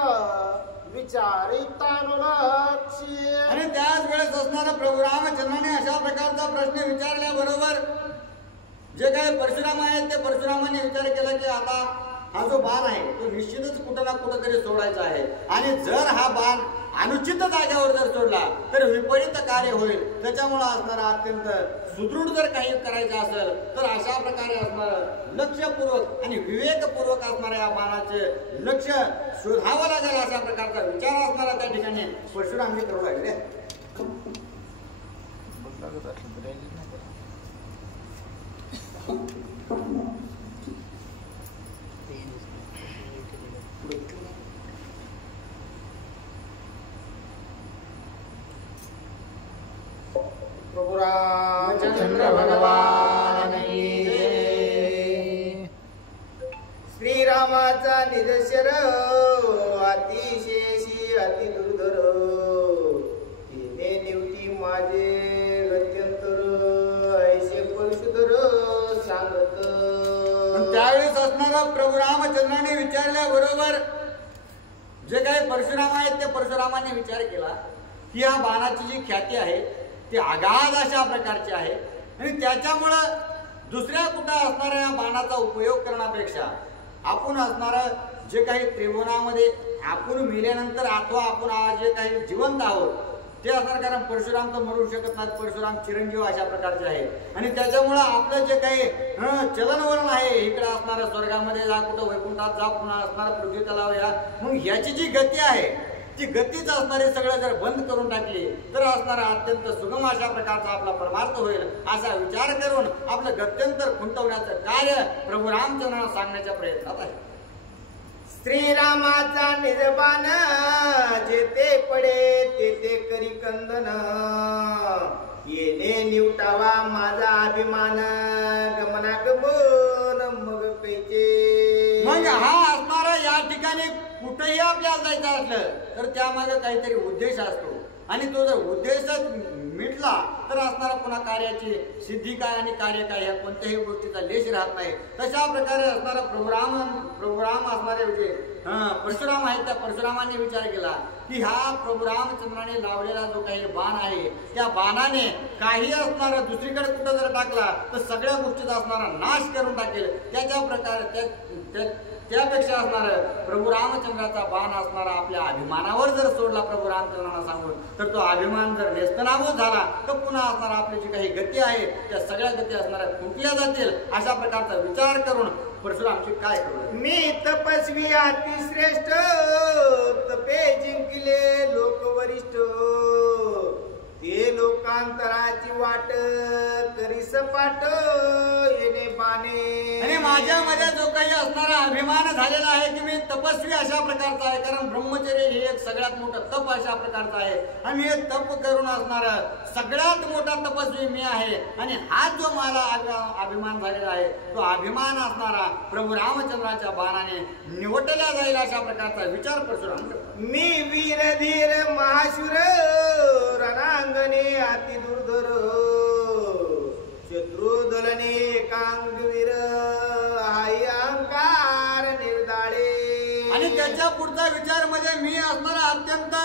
विचारितानुलक्षी. आणि त्याच वेळेस असणारा प्रभू रामचंद्राने अशा प्रकारचा प्रश्न विचारल्याबरोबर जे काही परशुराम आहेत ते परशुरामाने विचार केला की आता हा जो बाण आहे तो निश्चितच कुठं ना कुठं तरी सोडायचा आहे. आणि जर हा बाण अनुचित जागेवर जर सोडला तर विपरीत कार्य होईल. त्याच्यामुळे असणारा अत्यंत सुदृढ जर काही करायचं असेल तर अशा प्रकारे असणार लक्षपूर्वक आणि विवेकपूर्वक असणाऱ्या या बाणाचे लक्ष शोधावं लागेल. अशा प्रकारचा विचार असणारा त्या ठिकाणी परशुरामजी करू लागले. प्रभू रामचंद्र भगवान की जय. श्रीरामाचा निदर्शर अतिशेषी अति दुर्धर तिने निवती माझे गत्यंतर ऐसे परशुधर सांगत. त्यावेळेस असणारा प्रभू रामचंद्राने विचारल्याबरोबर जे काही परशुराम आहेत ते परशुरामाने विचार केला की या बाणाची जी ख्याती आहे ती आगाध अशा प्रकारची आहे आणि त्याच्यामुळं दुसऱ्या कुठं असणाऱ्या या बाणाचा उपयोग करण्यापेक्षा आपण असणारं जे काही त्रिभुवनामध्ये आपण मेल्यानंतर अथवा आपण जे काही जिवंत आहोत ते असणार कारण परशुराम तर मरू शकत नाहीत. परशुराम चिरंजीव अशा प्रकारचे आहे आणि त्याच्यामुळं आपलं जे काही चलनवलन आहे इकडे असणारं स्वर्गामध्ये जा कुठं वैकुंठात जा पुन्हा असणारा पृथ्वी तलाव या मग ह्याची जी गती आहे ती गतीच असणारे सगळं जर बंद करून टाकली तर असणारा अत्यंत सुगम अशा प्रकारचा आपला परमार्थ होईल असा विचार करून आपलं गत्यंतर खुंटवण्याचं कार्य प्रभू रामचंद्रांना सांगण्याच्या प्रयत्नात आहे. श्रीरामाचा निजबान जेते पडे तेथे करी कंदन येणे निवटावा माझा अभिमान गमनागमन मग कैचे. मग हा असणारा या ठिकाणी कुठेही आपल्याला जायचं असलं तर त्यामागे काहीतरी उद्देश असतो आणि तो जर उद्देशच मिटला तर असणारा पुन्हा कार्याची सिद्धी काय आणि कार्य काय या कोणत्याही गोष्टीचा लेश राहत नाही. तशा प्रकारे असणारा प्रभू राम असणारे जे परशुराम आहेत त्या परशुरामाने विचार केला की हा प्रभू रामचंद्राने लावलेला जो काही बाण आहे त्या बाणाने काही असणारा दुसरीकडे कुठं जर टाकला तर सगळ्या गोष्टीचा असणारा नाश करून टाकेल. त्याच्या प्रकारे त्यापेक्षा असणार प्रभू रामचंद्राचा बाण असणारा आपल्या अभिमानावर जर सोडला प्रभू रामचंद्रांना सांगून तर तो अभिमान जर नेस्तनाबूत झाला तर पुन्हा असणारा आपली जी काही गती आहे त्या सगळ्या गती असणाऱ्या खुंटल्या जातील. अशा प्रकारचा विचार करून परशुरामची काय करू. मी तपस्वी अतिश्रेष्ठ तपे जिंकले लोक वरिष्ठ ते लोकांतराची वाट करी सपाट येणे बाणे. आणि माझ्यामध्ये जो काही असणारा अभिमान झालेला आहे की मी तपस्वी अशा प्रकारचा आहे कारण ब्रह्मचर्य हे एक सगळ्यात मोठं तप अशा प्रकारचं आहे आणि हे तप करून असणार सगळ्यात मोठा तपस्वी मी आहे. आणि हा जो मला अभिमान झालेला आहे तो अभिमान असणारा प्रभू रामचंद्राच्या बाणाने निवटला जाईल अशा प्रकारचा विचार परशुराम. मी वीर धीर महाशूर रणांगणे अति दुर्धर शत्रुदलने एकांगवीर हाय अहंकार निर्दाळे. आणि त्याच्या पुढचा विचार म्हणजे मी असणारा अत्यंत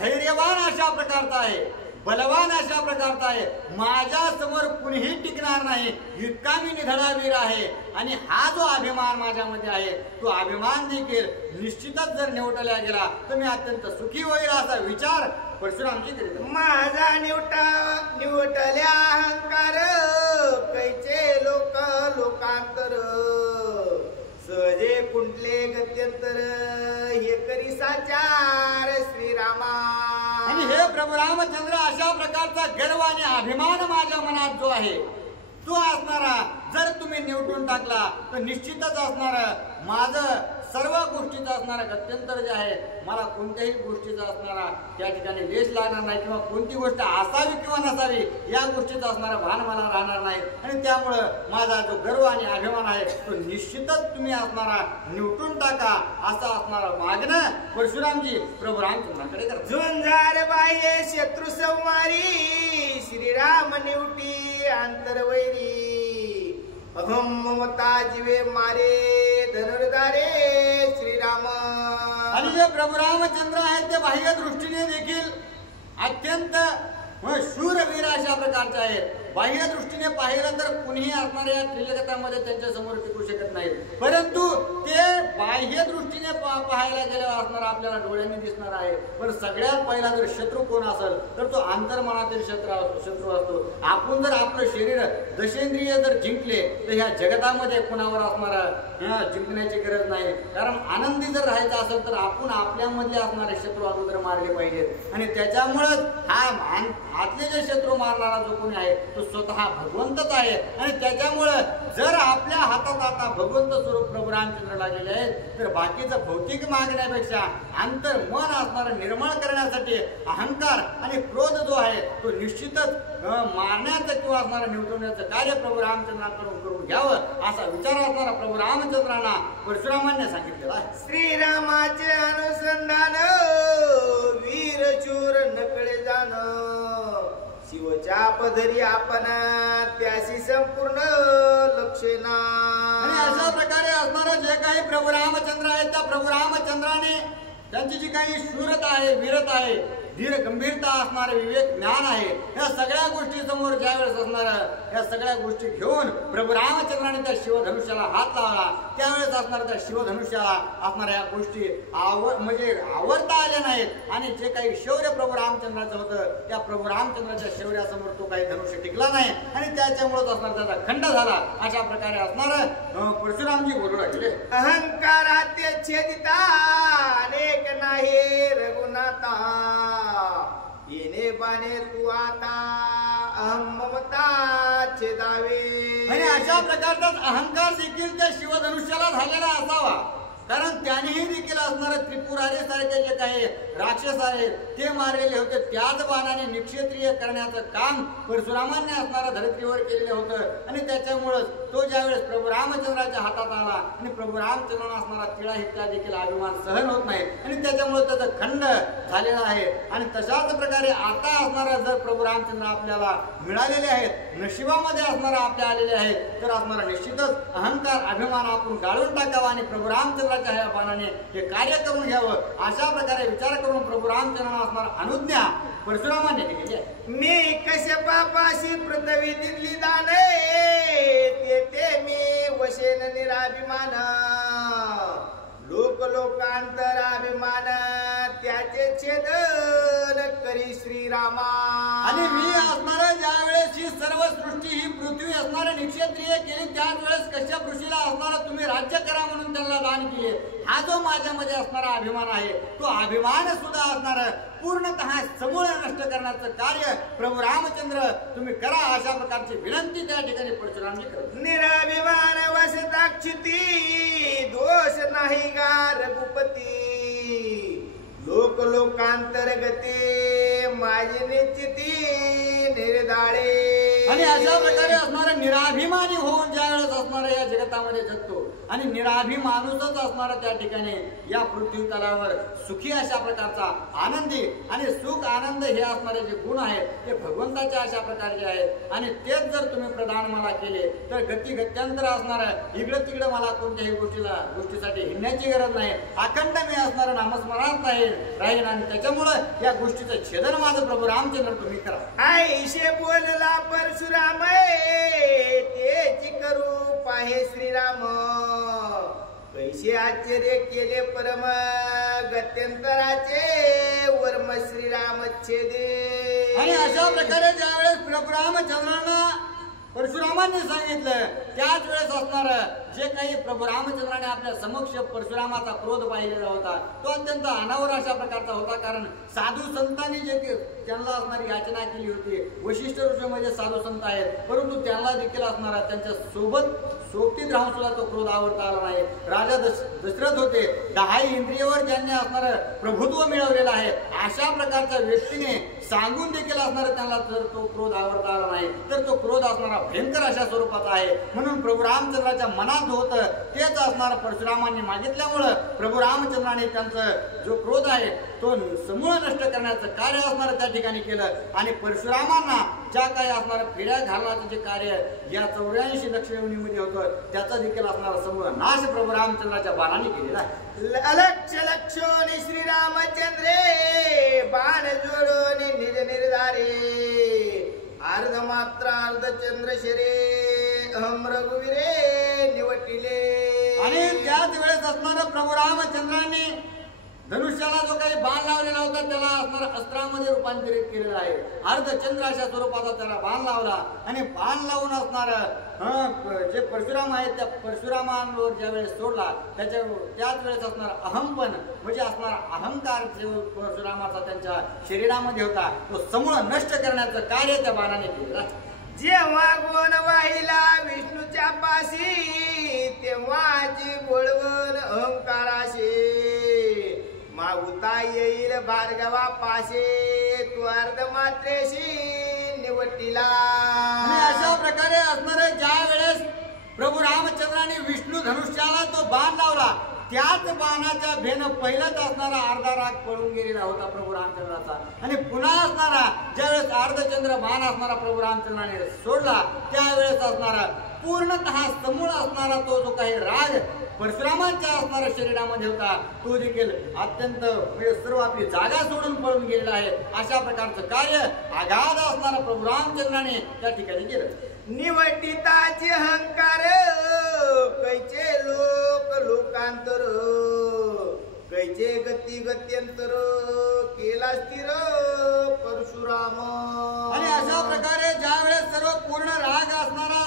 धैर्यवान अशा प्रकारचा आहे बलवान अशा प्रकारचा आहे माझ्या समोर कुणीही टिकणार नाही इतका मी निधडा वीर आहे. आणि हा जो अभिमान माझ्यामध्ये आहे तो अभिमान देखील निश्चितच जर निवटला गेला तर मी अत्यंत सुखी होईल असा विचार परशुरामची करीत. माझा निवटल्या अहंकार कैचे लोकांतर सहजे कुंटले गत्यंतर हे करी साचार श्रीरामा. आणि हे प्रभू रामचंद्र अशा प्रकारचा गर्व आणि अभिमान माझ्या मनात जो आहे तो असणारा जर तुम्ही निवटून टाकला तर निश्चितच असणार माझं सर्व गोष्टीचा असणारा गत्यंतर जे आहे मला कोणत्याही गोष्टीचा असणारा त्या ठिकाणी लेश लागणार नाही किंवा कोणती गोष्ट असावी किंवा नसावी या गोष्टीचा असणारा भान मला राहणार नाही. आणि त्यामुळं माझा जो गर्व आणि अभिमान आहे तो निश्चितच तुम्ही असणारा निवटून टाका असा असणारा मागणं परशुरामजी प्रभू रामचंद्राकडे करतात. झुंजार बाह्य शत्रू संवारी श्रीराम निवटी अंतरवैरी अहम ममता जीवे मारे धनुर्धारे श्रीराम. आणि जे प्रभू रामचंद्र आहेत ते बाह्य दृष्टीने देखील अत्यंत शूरवीर अशा प्रकारचे आहेत. बाह्य दृष्टीने पाहिलं तर कुणीही असणाऱ्या या त्रिजगतामध्ये त्यांच्या समोर टिकू शकत नाहीत परंतु ते बाह्य दृष्टीने पाहायला गेल्यावर असणारा आपल्याला डोळ्यांनी दिसणार आहे. पण सगळ्यात पहिला जर शत्रू कोण असेल तर तो अंतर्मनातील शत्रू असतो. आपण जर आपलं शरीर दशेंद्रिय जर जिंकले तर ह्या जगतामध्ये कुणावर असणारा जिंकण्याची गरज नाही. कारण आनंदी जर राहायचं असेल तर आपण आपल्यामधले असणारे शत्रू अगोदर मारले पाहिजेत. आणि त्याच्यामुळेच हा आतले जे शत्रू मारणारा जो कोणी आहे तो स्वतः भगवंतच आहे. आणि त्याच्यामुळं जर आपल्या हातात आता भगवंत स्वरूप प्रभू रामचंद्र लागलेले आहेत तर बाकीचं भौतिक मागण्यापेक्षा अंतर मन असणारं निर्मळ करण्यासाठी अहंकार आणि क्रोध जो आहे तो निश्चितच मारण्याचं किंवा असणारं निवटवण्याचं कार्य प्रभू रामचंद्रांकडून करून घ्यावं असा विचार असणारा प्रभू रामचंद्रांना परशुरामांनी सांगितलेला आहे. श्रीरामाचे अनुसंधान वीर चूर नकळे जाण शिवच्या पदरी आपण त्याशी संपूर्ण लक्षेना. आणि अशा प्रकारे असणारं जे काही प्रभू रामचंद्र आहेत त्या प्रभू रामचंद्राने त्यांची जी काही शूरता आहे वीरता आहे धीर गंभीरता असणारे विवेक ज्ञान आहे, या सगळ्या गोष्टी समोर ज्यावेळेस असणार या सगळ्या गोष्टी घेऊन प्रभू रामचंद्राने त्या शिवधनुष्याला हात लावला. त्यावेळेस असणार त्या शिवधनुष्याला असणाऱ्या या गोष्टी म्हणजे आवरता आल्या नाहीत आणि जे काही शौर्य प्रभू रामचंद्राचं होतं त्या प्रभू रामचंद्राच्या शौर्यासमोर तो काही धनुष्य टिकला नाही आणि त्याच्यामुळेच असणार त्याचा खंड झाला. अशा प्रकारे असणार परशुरामजी बोलू लागले. अहंकाराते छेदिता अनेक नाही रघुनाथा, येणे बाणे तू आता अहम ममता छेदावे. आणि अशा प्रकारचाच अहंकार देखील त्या शिवधनुष्याला झालेला असावा, कारण त्यानेही देखील असणारे त्रिपुरारी सारखे जे काही राक्षस आहेत ते मारलेले होते. त्याच बाणाने निक्षेत्रीय करण्याचं काम परशुरामांनी असणाऱ्या धरतीवर केलेलं होतं आणि त्याच्यामुळेच तो ज्यावेळेस प्रभू रामचंद्राच्या हातात आला आणि प्रभू रामचंद्रांना असणारा तिळा हित्या देखील अभिमान सहन होत नाही आणि त्याच्यामुळे त्याचा खंड झालेला आहे. आणि तशाच प्रकारे आता असणारा जर प्रभू रामचंद्र आपल्याला मिळालेले आहेत, नशिबामध्ये असणारा आपल्या आलेले आहेत, तर असणारा निश्चितच अहंकार अभिमान आपण गाळून टाकावा आणि प्रभू रामचंद्राच्या ह्या बाणाने हे कार्य करून घ्यावं. अशा प्रकारे विचार करून प्रभू रामचंद्रांना असणार अनुज्ञा परशुरामाने दिली आहे. मी कश्यपापाशी पृथ्वी दिली दाने, ते मी वशेन निराभिमान, लोक लोकांतर अभिमान त्याचे छेदन करी श्रीरामा. आणि मी असणारा ज्या वेळेस ही सर्व सृष्टी ही पृथ्वी असणारे निक्षेत्रीय केली त्याच वेळेस कश्यप ऋषीला असणारा तुम्ही राज्य करा म्हणून त्यांना दान केले. हा जो माझ्यामध्ये असणारा अभिमान आहे तो अभिमान सुद्धा असणार पूर्णतः समूळ नष्ट करण्याचं कार्य प्रभू रामचंद्र तुम्ही करा. अशा प्रकारची विनंती त्या ठिकाणी परशुरामजी करतात. निराभिमान वसदाक्षिती दोष नाही गा रघुपती, लोक लोकांतर्गते माझी निश्चिती निर्धाळे. आणि अशा प्रकारे असणारा निराभिमानी होऊन ज्या वेळेस असणारा या जगतामध्ये जगतो आणि निराभिमानूसच असणारा त्या ठिकाणी या पृथ्वी तलावर सुखी अशा प्रकारचा आनंदी आणि सुख आनंद हे असणारे जे गुण आहेत ते भगवंताचे अशा प्रकारचे आहेत. आणि तेच जर तुम्ही प्रदान मला केले तर गती गत्यांतर असणार इकडं तिकडं मला कोणत्याही गोष्टीसाठी हिंडण्याची गरज नाही. अखंड मी असणारं नामस्मरणात राहील आणि त्याच्यामुळं या गोष्टीचं छेदन माझं प्रभू रामचंद्र तुम्ही करा. आईशे बोलला परशुराम तेची करू पाहे श्रीराम, कैसे आश्चर्य केले परम गत्यंतराचे वर्म श्रीराम छेदे. आणि अशा प्रकारे ज्या वेळेस प्रभू रामचंद्रांना परशुरामांनी सांगितलं त्याच वेळेस असणार जे काही प्रभू रामचंद्राने आपल्या समक्ष परशुरामाचा क्रोध पाहिलेला होता तो अत्यंत अनावर अशा प्रकारचा होता. कारण साधू संतांनी जे त्यांना असणारी याचना केली होती, वशिष्ठ ऋषी म्हणजे साधू संत आहेत, परंतु त्यांना देखील असणारा त्यांच्या सोबतीत राहून सुद्धा तो क्रोध आवडता आला नाही. राजा दशरथ होते, 10 इंद्रियावर ज्यांनी असणार प्रभुत्व मिळवलेलं आहे, अशा प्रकारच्या व्यक्तीने सांगून देखील असणार त्यांना जर तो क्रोध आवडता आला नाही तर तो क्रोध असणारा भयंकर अशा स्वरूपाचा आहे. म्हणून प्रभू रामचंद्राच्या मनात होतं तेच असणार परशुरामांनी मागितल्यामुळं प्रभू रामचंद्राने त्यांचं जो क्रोध आहे तो समूळ नष्ट करण्याचं कार्य असणार त्या ठिकाणी केलं. आणि परशुरामांना ज्या काही असणार फेड्या घालण्याचं जे कार्य या 84 लक्ष योनीमध्ये होतं त्याचा देखील असणारा समूळ नाश प्रभू रामचंद्राच्या बाणाने केलेला आहे. अलक्ष लक्षोनी श्रीरामचंद्रे बाण जोडून निज निर्धारे, अर्ध मात्र अर्ध चंद्रशरे अहम रघुवीरे निवटिले. आणि त्याच वेळेस असणारा प्रभू रामचंद्रांनी धनुष्याला जो काही बाण लावलेला होता त्याला असणारा अस्त्रामध्ये रूपांतरित केलेला आहे. अर्धचंद्र अशा स्वरूपाचा त्याला बाण लावला आणि बाण लावून असणार जे परशुराम आहेत त्या परशुरामांवर ज्या वेळेस सोडला त्याच वेळेस असणार अहमपण म्हणजे असणार अहंकार जो परशुरामाचा त्यांच्या शरीरामध्ये होता तो समूळ नष्ट करण्याचं कार्य त्या बाणाने केलं. जेव्हा गोन वाहिला विष्णूच्या पाशी तेव्हाची बोलवण अहंकाराशी, मागुता येईल भार्गवा पाशे तू अर्ध मात्रेशी निवटिला. आणि अशा प्रकारे असणारे ज्या वेळेस प्रभू रामचंद्राने विष्णू धनुष्याला तो बाण लावला त्याच बाणाच्या भेन पहिलाच असणारा अर्धा राग पळून गेलेला होता प्रभू रामचंद्राचा. आणि पुन्हा असणारा ज्यावेळेस अर्धचंद्र बाण असणारा प्रभू रामचंद्राने सोडला त्यावेळेस असणारा पूर्णतः समूळ असणारा तो जो काही राग परशुरामांच्या असणाऱ्या शरीरामध्ये होता तो देखील अत्यंत सर्व आपली जागा सोडून पळून गेलेला आहे. अशा प्रकारचं कार्य आघात असणारा प्रभू रामचंद्राने त्या ठिकाणी केलं. निवटिताचे अहंकार कैचे लोक लोकांतर कैचे गती गत्यंतर केला स्थिर परशुराम. आणि अशा प्रकारे ज्या वेळेस सर्व पूर्ण राग असणारा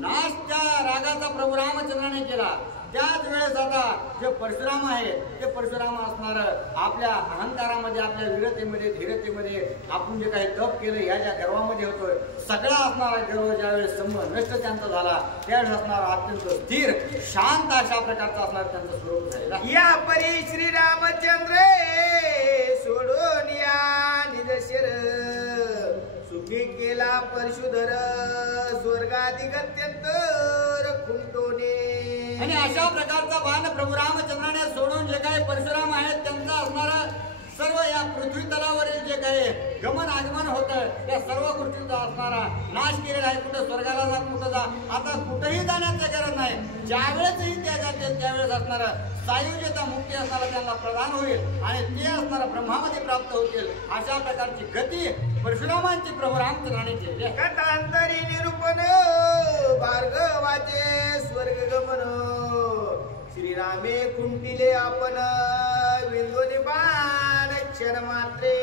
नाश त्या रागाचा प्रभू रामचंद्राने केला त्याच वेळेस आता जे परशुराम आहे ते परशुराम असणार आपल्या अहंकारामध्ये आपल्या वीरतेमध्ये धीरतेमध्ये आपण जे काही तप केलं ह्या ज्या गर्वामध्ये होतोय सगळा असणारा गर्व ज्यावेळेस नष्ट त्यांचा झाला त्यावेळेस असणारा अत्यंत स्थिर शांत अशा प्रकारचा असणार त्यांचं स्वरूप झालेला. या परी श्रीरामचंद्र सोडून या निजशिर सुखी केला परशुधर स्वर्गादी गत्यंतर खुंटोने. आणि अशा प्रकारचा बाण प्रभू रामचंद्राने सोडून जे काही परशुराम आहेत त्यांचा असणारा सर्व या पृथ्वी तलावरील जे काही गमन आगमन होतं त्या सर्व गोष्टींचा असणारा नाश केलेला आहे. कुठं स्वर्गाला जा कुठं जा आता कुठेही जाण्याची गरज नाही. ज्यावेळेसही त्या जातील त्यावेळेस असणारा सायुज्यता मुक्ती असणारा त्यांना प्रदान होईल आणि ते असणारा ब्रह्मामध्ये प्राप्त होतील. अशा प्रकारची गती परशुरामांची प्रभू रामचंद्राने केली आहे. कथांतरी निरूपण भार्गवाचे स्वर्ग गमन श्रीरामे खुंटिले आपण विंदोनी बाण क्षण मात्रे.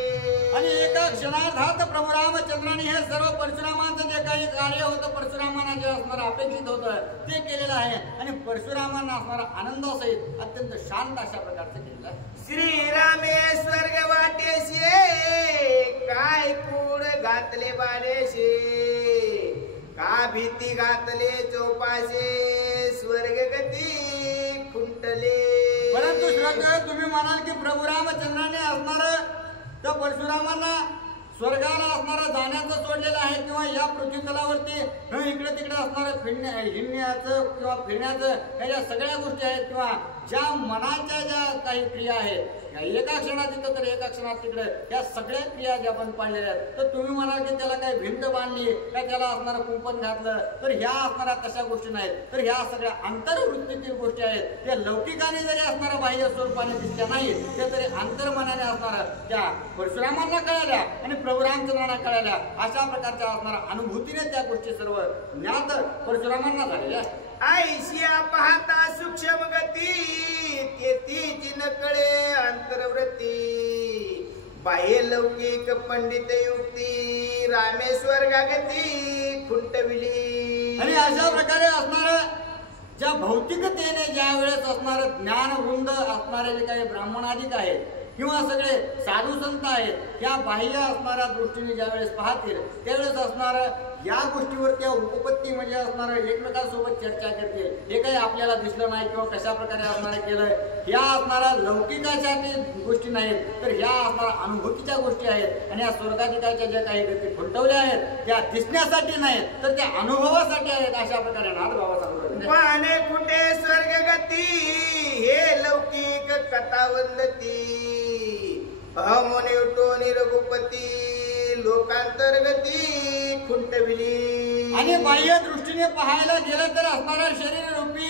आणि एका क्षणार्धात प्रभू रामचंद्राने हे सर्व परशुरामांचं जे काही कार्य होतं परशुरामांना जे असणारं अपेक्षित होतं ते केलेलं आहे. आणि परशुरामांना असणारा आनंदासहित अत्यंत शांत अशा प्रकारचं केलेलं आहे. श्रीरामे स्वर्ग वाटेशे काय कूड घातले बालेशे का भीती घातले चौपाशे स्वर्ग गती खुंटले. परंतु श्रोते तुम्ही म्हणाल की प्रभू रामचंद्राने असणार त्या परशुरामांना स्वर्गाला असणारा जाण्याचं सोडलेलं आहे किंवा या पृथ्वी तलावरती इकडे तिकडे असणारं हिंडण्याचं किंवा फिरण्याचं ह्या ज्या सगळ्या गोष्टी आहेत किंवा ज्या मनाच्या ज्या काही क्रिया आहेत एका क्षणात इथं तर एका क्षणात तिकडे या सगळ्या क्रिया ज्या बंद पाडलेल्या आहेत तर तुम्ही म्हणाल की त्याला काही भिंत बांधली का त्याला असणारं कुंपण घातलं तर ह्या असणाऱ्या तशा गोष्टी नाहीत. तर ह्या सगळ्या अंतर्वृत्तीतील गोष्टी आहेत त्या लौकिकाने जरी असणाऱ्या बाह्य स्वरूपाने दिसल्या नाहीत त्या तरी अंतर्मनाने असणाऱ्या त्या परशुरामांना कळाल्या आणि प्रभू रामचंद्रांना कळाल्या. अशा प्रकारच्या असणाऱ्या अनुभूतीने त्या गोष्टी सर्व ज्ञात परशुरामांना झालेल्या आहेत. आयशिया पाहता सूक्ष्म गती तेथीची नकळे अंतर्वृत्ती बाह्य लौकिक पंडित युक्ती रामेश्वर गागती खुंटविली. आणि अशा प्रकारे असणार ज्या भौतिकतेने ज्या वेळेस असणार ज्ञान वृंद असणारे जे काही ब्राह्मणाधिक आहेत किंवा सगळे साधू संत आहेत त्या बाह्य असणाऱ्या दृष्टीने ज्या वेळेस पाहतील त्यावेळेस असणार या गोष्टीवर त्या उपपत्ती म्हणजे असणार एकमेकांसोबत चर्चा करतील. हे काही आपल्याला दिसलं नाही किंवा कशा प्रकारे असणारे केलंय ह्या असणाऱ्या लौकिकाच्या गोष्टी नाहीत तर ह्या असणाऱ्या अनुभूतीच्या गोष्टी आहेत. आणि या स्वर्गाधिकाच्या ज्या काही गती खुंटवल्या आहेत त्या दिसण्यासाठी नाहीत तर त्या अनुभवासाठी आहेत. अशा प्रकारे नाथबाबा पाने कुठे स्वर्ग गती हे लौकिक कथा वंदती अमोनिवटोनी रघुपती लोकांतर्गती खुंटविली. आणि बाह्य दृष्टीने पाहायला गेलं तर असणारा शरीर रूपी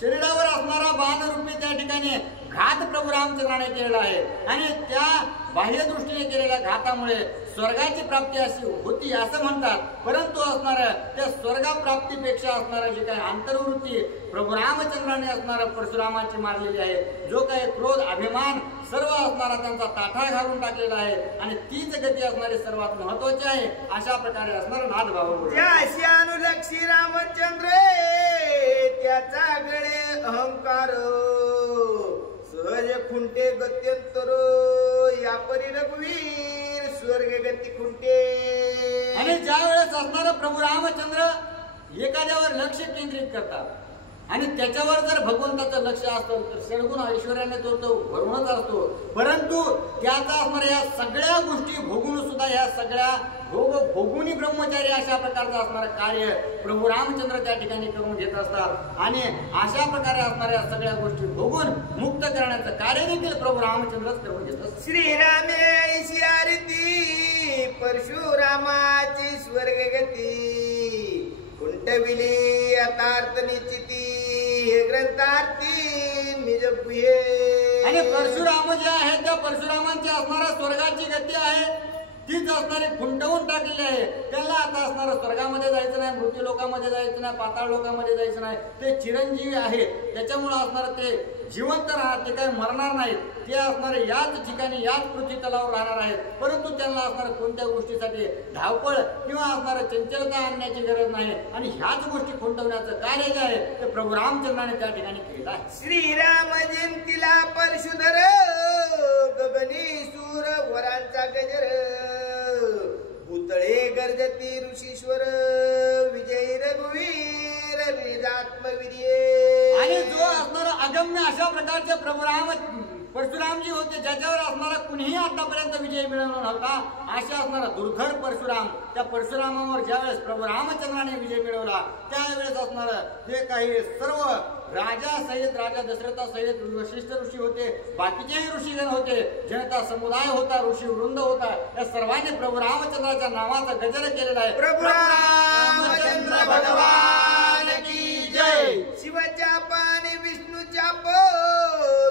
शरीरावर असणारा बाण रूपी त्या ठिकाणी घात प्रभू रामचंद्राने केलेला आहे. आणि त्या बाह्य दृष्टीने केलेल्या घातामुळे स्वर्गाची प्राप्ती अशी होती असं म्हणतात. परंतु असणार त्या स्वर्गप्राप्तीपेक्षा असणारा जे काही अंतर्वृत्ती प्रभू रामचंद्राने असणारा परशुरामाची मारलेली आहे. जो काही क्रोध अभिमान सर्व असणारा त्यांचा ताठा घालून टाकलेला आहे आणि तीच गती असणारी सर्वात महत्वाची आहे. अशा प्रकारे असणार नाथभाव ज्याशी अनुलक्षी रामचंद्र त्याचा गळे अहंकार सहज खुंटे गत्यंतर या परी रघुवीर स्वर्ग गती खुंटे. आणि ज्या वेळेस असणारा प्रभू रामचंद्र एखाद्यावर लक्ष केंद्रित करतात आणि त्याच्यावर जर भगवंताचं लक्ष असतं तर सद्गुण ऐश्वर्याने तो भरूनच असतो. परंतु त्याचा असणाऱ्या या सगळ्या गोष्टी भोगून सुद्धा या सगळ्या भोगुनी ब्रह्मचारी अशा प्रकारचं असणारं कार्य प्रभू रामचंद्र त्या ठिकाणी करून घेत असतात. आणि अशा प्रकारे असणाऱ्या सगळ्या गोष्टी भोगून मुक्त करण्याचं कार्य देखील प्रभू रामचंद्रच करून घेत असतात. श्रीरामे ऐशियारिती परशुरामाची स्वर्गगती कुंटविली अतार्थ निश्चिती हे ग्रंथार्थी निज पुये. आणि परशुराम जे आहे त्या परशुरामांची असणाऱ्या स्वर्गाची गती आहे तीच असणारी खुंटवून टाकलेली आहे. त्याला आता असणारं स्वर्गामध्ये जायचं नाही, मृत्यू लोकामध्ये जायचं नाही, पाताळ लोकामध्ये जायचं नाही. ते चिरंजीवी आहेत, त्याच्यामुळे असणार ते जिवंत राहणार, ते काही मरणार नाहीत. ते असणारे याच ठिकाणी याच पृथ्वी तलावर राहणार आहेत. परंतु त्यांना असणार कोणत्या गोष्टीसाठी धावपळ किंवा असणारं चंचलता आणण्याची गरज नाही. आणि ह्याच गोष्टी खुंटवण्याचं कार्य जे आहे ते प्रभू रामचंद्राने त्या ठिकाणी केलं आहे. श्रीराम जयंतीला परशुधर गगनी सूर वरांचा गजर पुतळे गर्जती ऋषीश्वर विजयी रघुवीर निजात्मवीर्ये. आणि जो असणारा अगम्य अशा प्रकारचे प्रभू परशुरामजी होते ज्याच्यावर असणारा कुणीही आतापर्यंत विजय मिळवला नव्हता. अशा असणारा दुर्धर परशुराम त्या परशुरामावर ज्यावेळेस प्रभू रामचंद्राने विजय मिळवला त्यावेळेस असणार जे काही सर्व राजा सहित राजा दशरथा सहित वशिष्ठ ऋषी होते, बाकीचेही ऋषीगण होते, जनता समुदाय होता, ऋषी वृंद होता, या सर्वांनी प्रभू रामचंद्राच्या नावाचा गजर केलेला आहे. प्रभू रामचंद्र भगवान की जय. शिवचाप आणि विष्णूचाप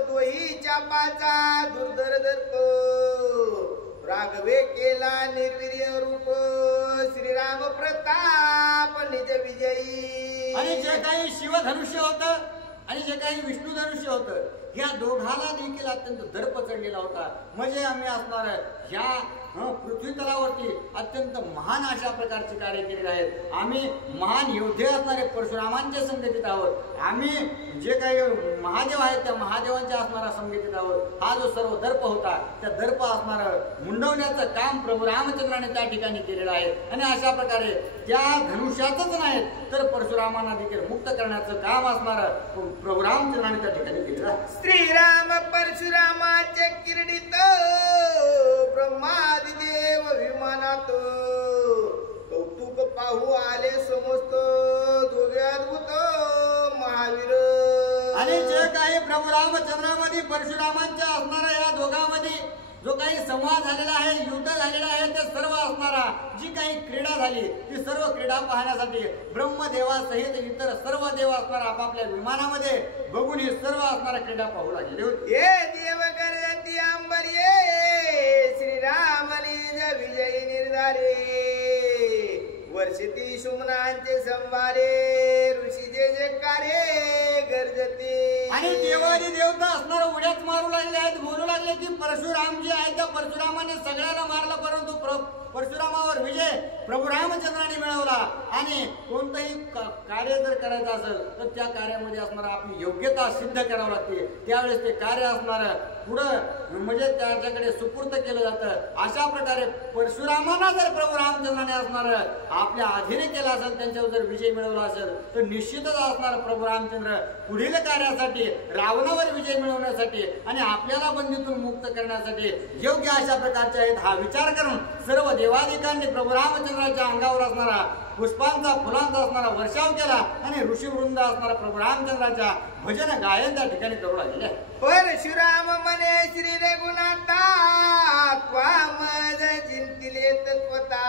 दोही चापाचा दुर्धर दर्प राघवे केला निर्वीर्य रूप श्रीराम प्रताप निज विजयी. आणि जे काही शिवधनुष्य होतं आणि जे काही विष्णू धनुष्य होतं ह्या दोघाला देखील अत्यंत दर्प चढलेला होता. म्हणजे आम्ही असणार ह्या पृथ्वी तलावरती अत्यंत महान अशा प्रकारचे कार्य केलेले आहेत. आम्ही महान योद्धे असणारे परशुरामांच्या संगतीत आहोत. आम्ही जे काही महादेव आहेत त्या महादेवांच्या असणारा संगतीत आहोत. हा जो सर्व दर्प होता त्या दर्प असणार मुंडवण्याचं काम प्रभू रामचंद्राने त्या ठिकाणी केलेलं आहे. आणि अशा प्रकारे त्या धनुष्यातच नाहीत तर परशुरामांना देखील मुक्त करण्याचं काम असणार प्रभू रामचंद्राने त्या ठिकाणी केलेलं आहे. श्रीराम परशुरामाचे किरडीत ब्रह्मादिदेव विमानात कौतुक पाहू आले समस्त दोघे अद्भुत महावीर. आणि जे काही प्रभू रामचंद्रामध्ये परशुरामांच्या असणाऱ्या या दोघांमध्ये जो काही संवाद झालेला आहे, युद्ध झालेला आहे, ते सर्व असणारा जी काही क्रीडा झाली ती सर्व क्रीडा पाहण्यासाठी ब्रह्मदेवासहित इतर सर्व देव असणारा आपापल्या विमानामध्ये बघून ही सर्व असणारा क्रीडा पाहू लागलेले होते. हे देव गर्जती अंबर्ये श्रीराम निज विजयी निर्धारे वर्षिती शुमनांचे संवारे ऋषी जे कार्ये गर्जते. आणि देवादी देवता असणारा उड्याच मारू लागले आहेत, बोलू लागले की परशुराम जे आहे त्या परशुरामाने सगळ्यांना मारला परंतु परशुरामावर विजय प्रभू रामचंद्राने मिळवला. आणि कोणतंही कार्य जर करायचं असेल तर त्या कार्यामध्ये असणार आपली योग्यता सिद्ध करावी लागते. त्यावेळेस ते कार्य असणार पुढं म्हणजे त्याच्याकडे सुपूर्त केलं जातं. अशा प्रकारे परशुरामांना जर प्रभू रामचंद्राने असणार आपल्या अधीन केला असेल, त्यांच्यावर जर विजय मिळवला असेल तर निश्चितच असणार प्रभू रामचंद्र पुढील कार्यासाठी रावणावर विजय मिळवण्यासाठी आणि आपल्याला बंदीतून मुक्त करण्यासाठी योग्य अशा प्रकारचे आहेत. हा विचार करून सर्व देवादिकांनी प्रभू रामचंद्राच्या अंगावर असणारा पुष्पांचा फुलांचा असणारा वर्षाव केला आणि ऋषीवृंद असणारा प्रभू रामचंद्राच्या भजन गायन त्या ठिकाणी करू लागले. परशुराम म्हणे श्री रघुनाथा त्वामज चिंतिले तत्वता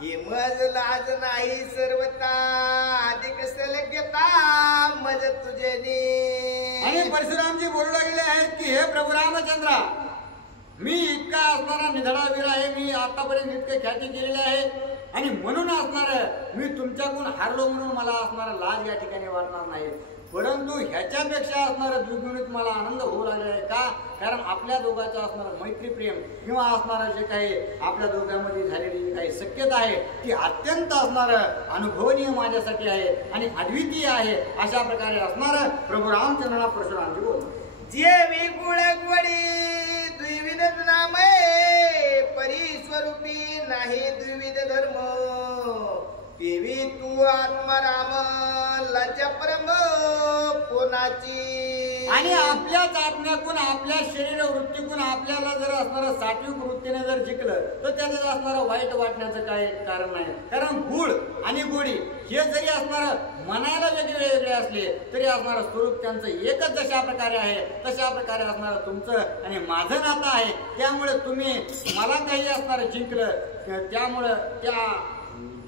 ही मज लाज नाही सर्वता अधिक सलग्यता मज तुझे. आणि परशुरामजी बोलू लागले आहेत की हे प्रभू रामचंद्रा, मी इतका असणारा निधडा वीर आहे, मी आतापर्यंत इतके ख्याती केलेली आहे आणि म्हणून असणार मी तुमच्याकडून हारलो म्हणून मला असणारा लाज या ठिकाणी वाटणार नाही. परंतु ह्याच्यापेक्षा असणारा द्विगुणित मला आनंद होऊ लागला आहे. का? कारण आपल्या दोघांचं असणारं मैत्री प्रेम किंवा असणारं जे काही आपल्या दोघांमध्ये झालेली जी काही शक्यता आहे ती अत्यंत असणारं अनुभवनीय माझ्यासाठी आहे आणि अद्वितीय आहे. अशा प्रकारे असणारं प्रभू रामचंद्राला परशुरामजी बोलतो. जे विगुण गोडी द्विविध नामे परी स्वरूपी नाही द्विविध धर्म देवी तू आत्माराम लज्जा परम कोणाची. आणि आपल्याच आत्म्याकून आपल्या शरीर वृत्तीकून आपल्याला जर असणारं सात्विक वृत्तीने जर जिंकलं तर त्याच्यात असणारं वाईट वाटण्याचं काय कारण नाही. कारण गुळ आणि गोडी हे जरी असणारं मनाला वेगळे वेगळे असले तरी असणारं स्वरूप त्यांचं एकच जशा प्रकारे आहे तशा प्रकारे असणारं तुमचं आणि माझं नातं आहे. त्यामुळे तुम्ही मला काही असणारं जिंकलं त्यामुळं त्या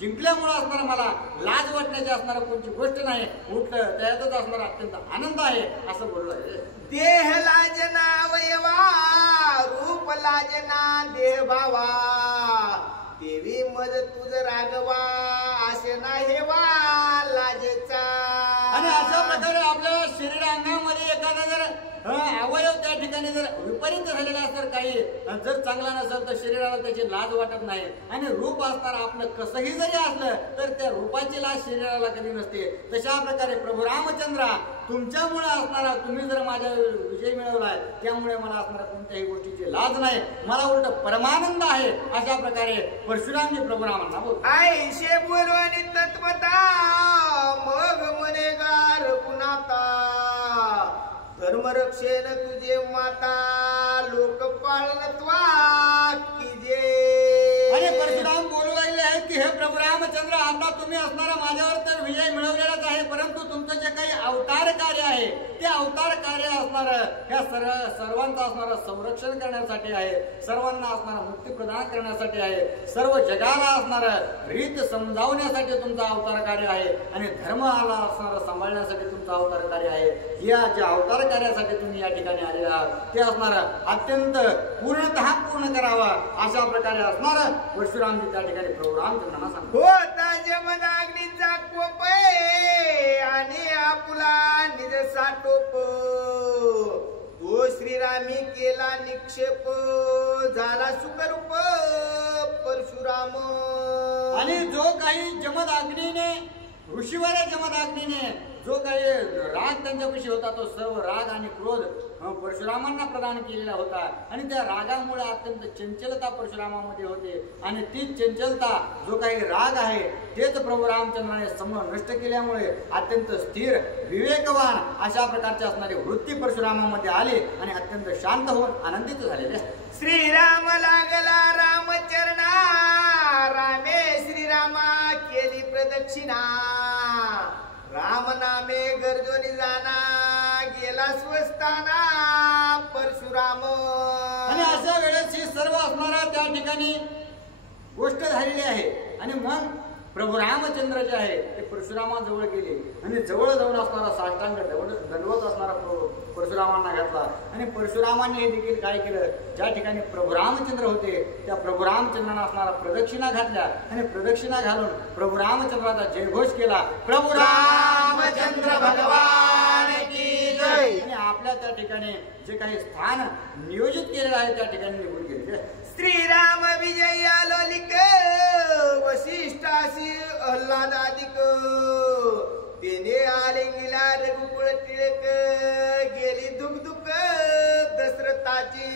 जिंकल्यामुळं असणारं मला लाज वाटण्याची असणारं कोणती गोष्ट नाही. उठलं त्यातच असणारा अत्यंत आनंद आहे असं बोललं. देह लाजना वयवा रूप लाजना देह भावा देवी मज तुझ रागवा असे नाही वा लाजेचा. आणि अशा प्रकारे आपल्या शरीर अंगामध्ये एखादा जर अवयव त्या ठिकाणी जर विपरीत झालेला असेल काही जर चांगला नसेल तर शरीराला त्याची लाज वाटत नाही. आणि रूप असताना आपलं कसंही जरी असलं तर त्या रूपाची लाज शरीराला कधी नसते. तशा प्रकारे प्रभू रामचंद्रा तुमच्यामुळे असणारा तुम्ही जर माझ्या विजय मिळवलाय त्यामुळे मला असणारा कोणत्याही गोष्टीची लाज नाही. मला उलट परमानंद आहे. अशा प्रकारे परशुरामजी प्रभू रामांना बोल आईशे बोलवानी तत्वता मग मनेगार गुणाता धर्मरक्षेन तुझे माता लोकपालनत्वा कीजे. आणि परशुराम बोलू लागले आहेत की हे प्रभू रामचंद्र आता तुम्ही असणारा माझ्यावर तर विजय मिळवलेलाच आहे परंतु तुमचं जे काही अवतार कार्य आहे ते अवतार कार्य असणार ह्या सर्वांचं असणारं संरक्षण करण्यासाठी आहे. सर्वांना असणारा मुक्ती प्रदान करण्यासाठी आहे. सर्व जगाला असणारं रीत समजावण्यासाठी तुमचं अवतार कार्य आहे. आणि धर्माला असणारं सांभाळण्यासाठी तुमचं अवतार कार्य आहे. या ज्या अवतार कार्यासाठी तुम्ही या ठिकाणी आलेले आहात ते असणारं अत्यंत पूर्णतः पूर्ण करावा अशा प्रकारे असणारं परशुरामजी त्या ठिकाणी प्रभू रामचंद्रांना सांगतो. होता जमदाग्नीचा कोप आणि आपुला निज साटोप तो श्रीरामी केला निक्षेप झाला सुखरूप परशुराम. आणि जो काही जमदाग्नीने ऋषीवर जमदाग्नीने जो काही राग त्यांच्यापाशी होता तो सर्व राग आणि क्रोध परशुरामांना प्रदान केलेला होता. आणि त्या रागामुळे अत्यंत चंचलता परशुरामामध्ये होते. आणि ती चंचलता जो काही राग आहे तेच प्रभू रामचंद्राने समूळ नष्ट केल्यामुळे अत्यंत स्थिर विवेकवान अशा प्रकारची असणारी वृत्ती परशुरामामध्ये आली आणि अत्यंत शांत होऊन आनंदित झालेले. श्रीराम लागला रामचरणा रामे श्रीरामा केली प्रदक्षिणा राम नामे गर्जोनी जाना गेला स्वस्थाना परशुराम. आणि अशा वेळेस ही सर्व असणारा त्या ठिकाणी गोष्ट झालेली आहे. आणि मग प्रभू रामचंद्र जे आहे ते परशुरामाजवळ गेले आणि जवळ जाऊन असणारा साष्टांग दंडवत असणारा परशुरामांना घातला. आणि परशुरामांनी हे देखील काय केलं ज्या ठिकाणी प्रभू रामचंद्र होते त्या प्रभू रामचंद्रांना असणारा प्रदक्षिणा घातल्या. आणि प्रदक्षिणा घालून प्रभू रामचंद्राचा जयघोष केला. प्रभू रामचंद्र भगवान की जय. आणि आपल्या त्या ठिकाणी जे काही स्थान नियोजित केलेलं आहे त्या ठिकाणी निघून गेले. श्रीराम विजय आलोलिक वशिष्ठासी आल्हादादिक तेने आलिंगिला रघुकुळ टिळक गेली दुख दशरथाची.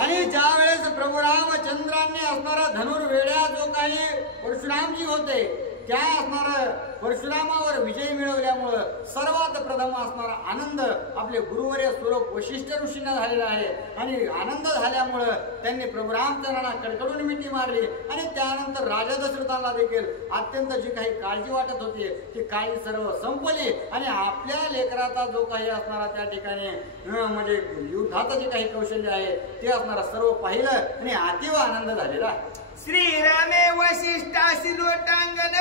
आणि ज्या वेळेस प्रभू रामचंद्रांनी असणारा धनुर्वेड्या जो काही परशुरामजी होते त्या असणारा परशुरामावर विजय मिळवल्यामुळं सर्वात प्रथम असणारा आनंद आपले गुरुवर्य स्वरूप वशिष्ठ ऋषींना झालेला आहे. आणि आनंद झाल्यामुळं त्यांनी प्रभू रामचंद्रांना कडकडून मिठी मारली. आणि त्यानंतर राजा दशरथांना देखील अत्यंत जी काही काळजी वाटत होती ती काळजी सर्व संपली. आणि आपल्या लेकराचा जो काही असणारा त्या ठिकाणी म्हणजे युद्धाचं जे काही कौशल्य आहे ते असणारा सर्व पाहिलं आणि अतिव आनंद झालेला. श्रीरामे वशिष्ठासी लोटांगण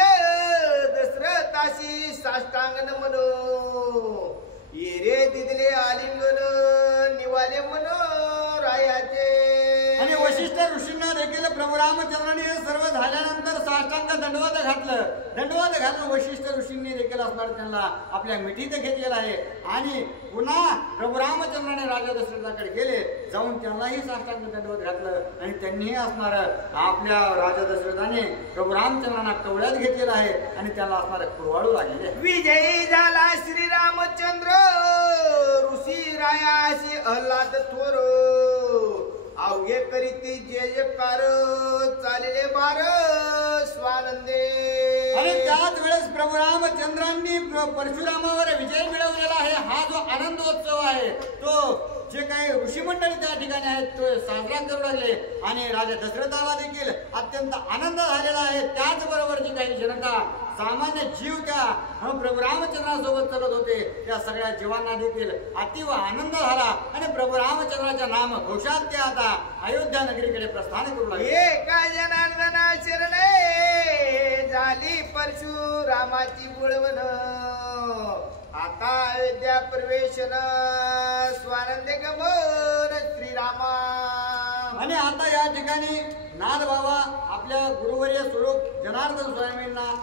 दशरथासी साष्टांगण मनो येरे दिदले आलिंगन निवाले मनो रायाचे. आणि वशिष्ठ ऋषींना देखील प्रभू रामचंद्रांनी हे सर्व झाल्यानंतर साष्टांग दंडवत घातलं. दंडवत घालून वशिष्ठ ऋषींनी देखील असणार त्यांना आपल्या मिठीत घेतलेला आहे. आणि पुन्हा प्रभू रामचंद्राने राजा दशरथाकडे गेले जाऊन त्यांनाही साष्टांग दंडवत घातलं. आणि त्यांनीही असणार आपल्या राजा दशरथाने प्रभू रामचंद्रांना कवळ्यात घेतलेला आहे आणि त्याला असणार कुरवाडू लागले. विजयी झाला श्रीरामचंद्र ऋषी रायासी आल्हाद थोर अवघे करीती जय जयकार चालले बार स्वानंदे. आणि त्याच वेळेस प्रभू रामचंद्रांनी परशुरामावर विजय मिळवलेला आहे. हा जो आनंदोत्सव आहे तो जे काही ऋषीमंडळी त्या ठिकाणी आहेत तो साजरा करू लागले आणि राजा दशरथाला देखील अत्यंत आनंद झालेला आहे. त्याचबरोबर जी काही जनता सामान्य जीव त्या प्रभू रामचंद्रासोबत चालत होते त्या सगळ्या जीवांना देखील अतिव आनंद झाला आणि प्रभू रामचंद्राच्या नाम घोषात ते आता अयोध्या नगरीकडे प्रस्थान करू लागले. एका जनार्दना शरणे झाली परशुरामाची बुळवण आता अयोध्या प्रवेशन स्वानंद गमन श्रीरामा. आणि आता या ठिकाणी नाथ बाबा आपल्या गुरुवर्य स्वरूप जनार्दन स्वामींना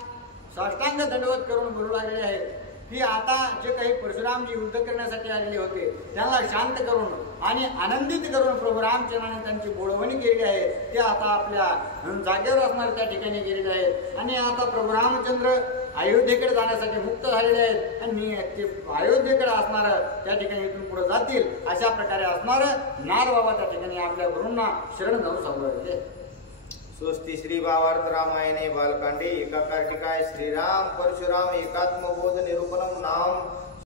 साष्टांग दंडवत करून बोलू लागले आहेत की आता जे काही परशुरामजी युद्ध करण्यासाठी आलेले होते त्यांना शांत करून आणि आनंदित करून प्रभू रामचंद्राने त्यांची बोलवणी केली आहे. ते आता आपल्या जागेवर असणार त्या ठिकाणी गेलेले आहेत आणि आता प्रभू रामचंद्र अयोध्येकडे जाण्यासाठी मुक्त झालेले आहेत आणि ते अयोध्येकडे असणार त्या ठिकाणी इथून पुढे जातील अशा प्रकारे असणार नाथ बाबा त्या ठिकाणी आपल्या गुरूंना शरण जाऊन सांगू लागले. स्वस्ति श्री भावार्थ रामायणे बालकांडे एकाकार टीकाय श्रीराम परशुराम एकात्मबोध निरूपणम नाम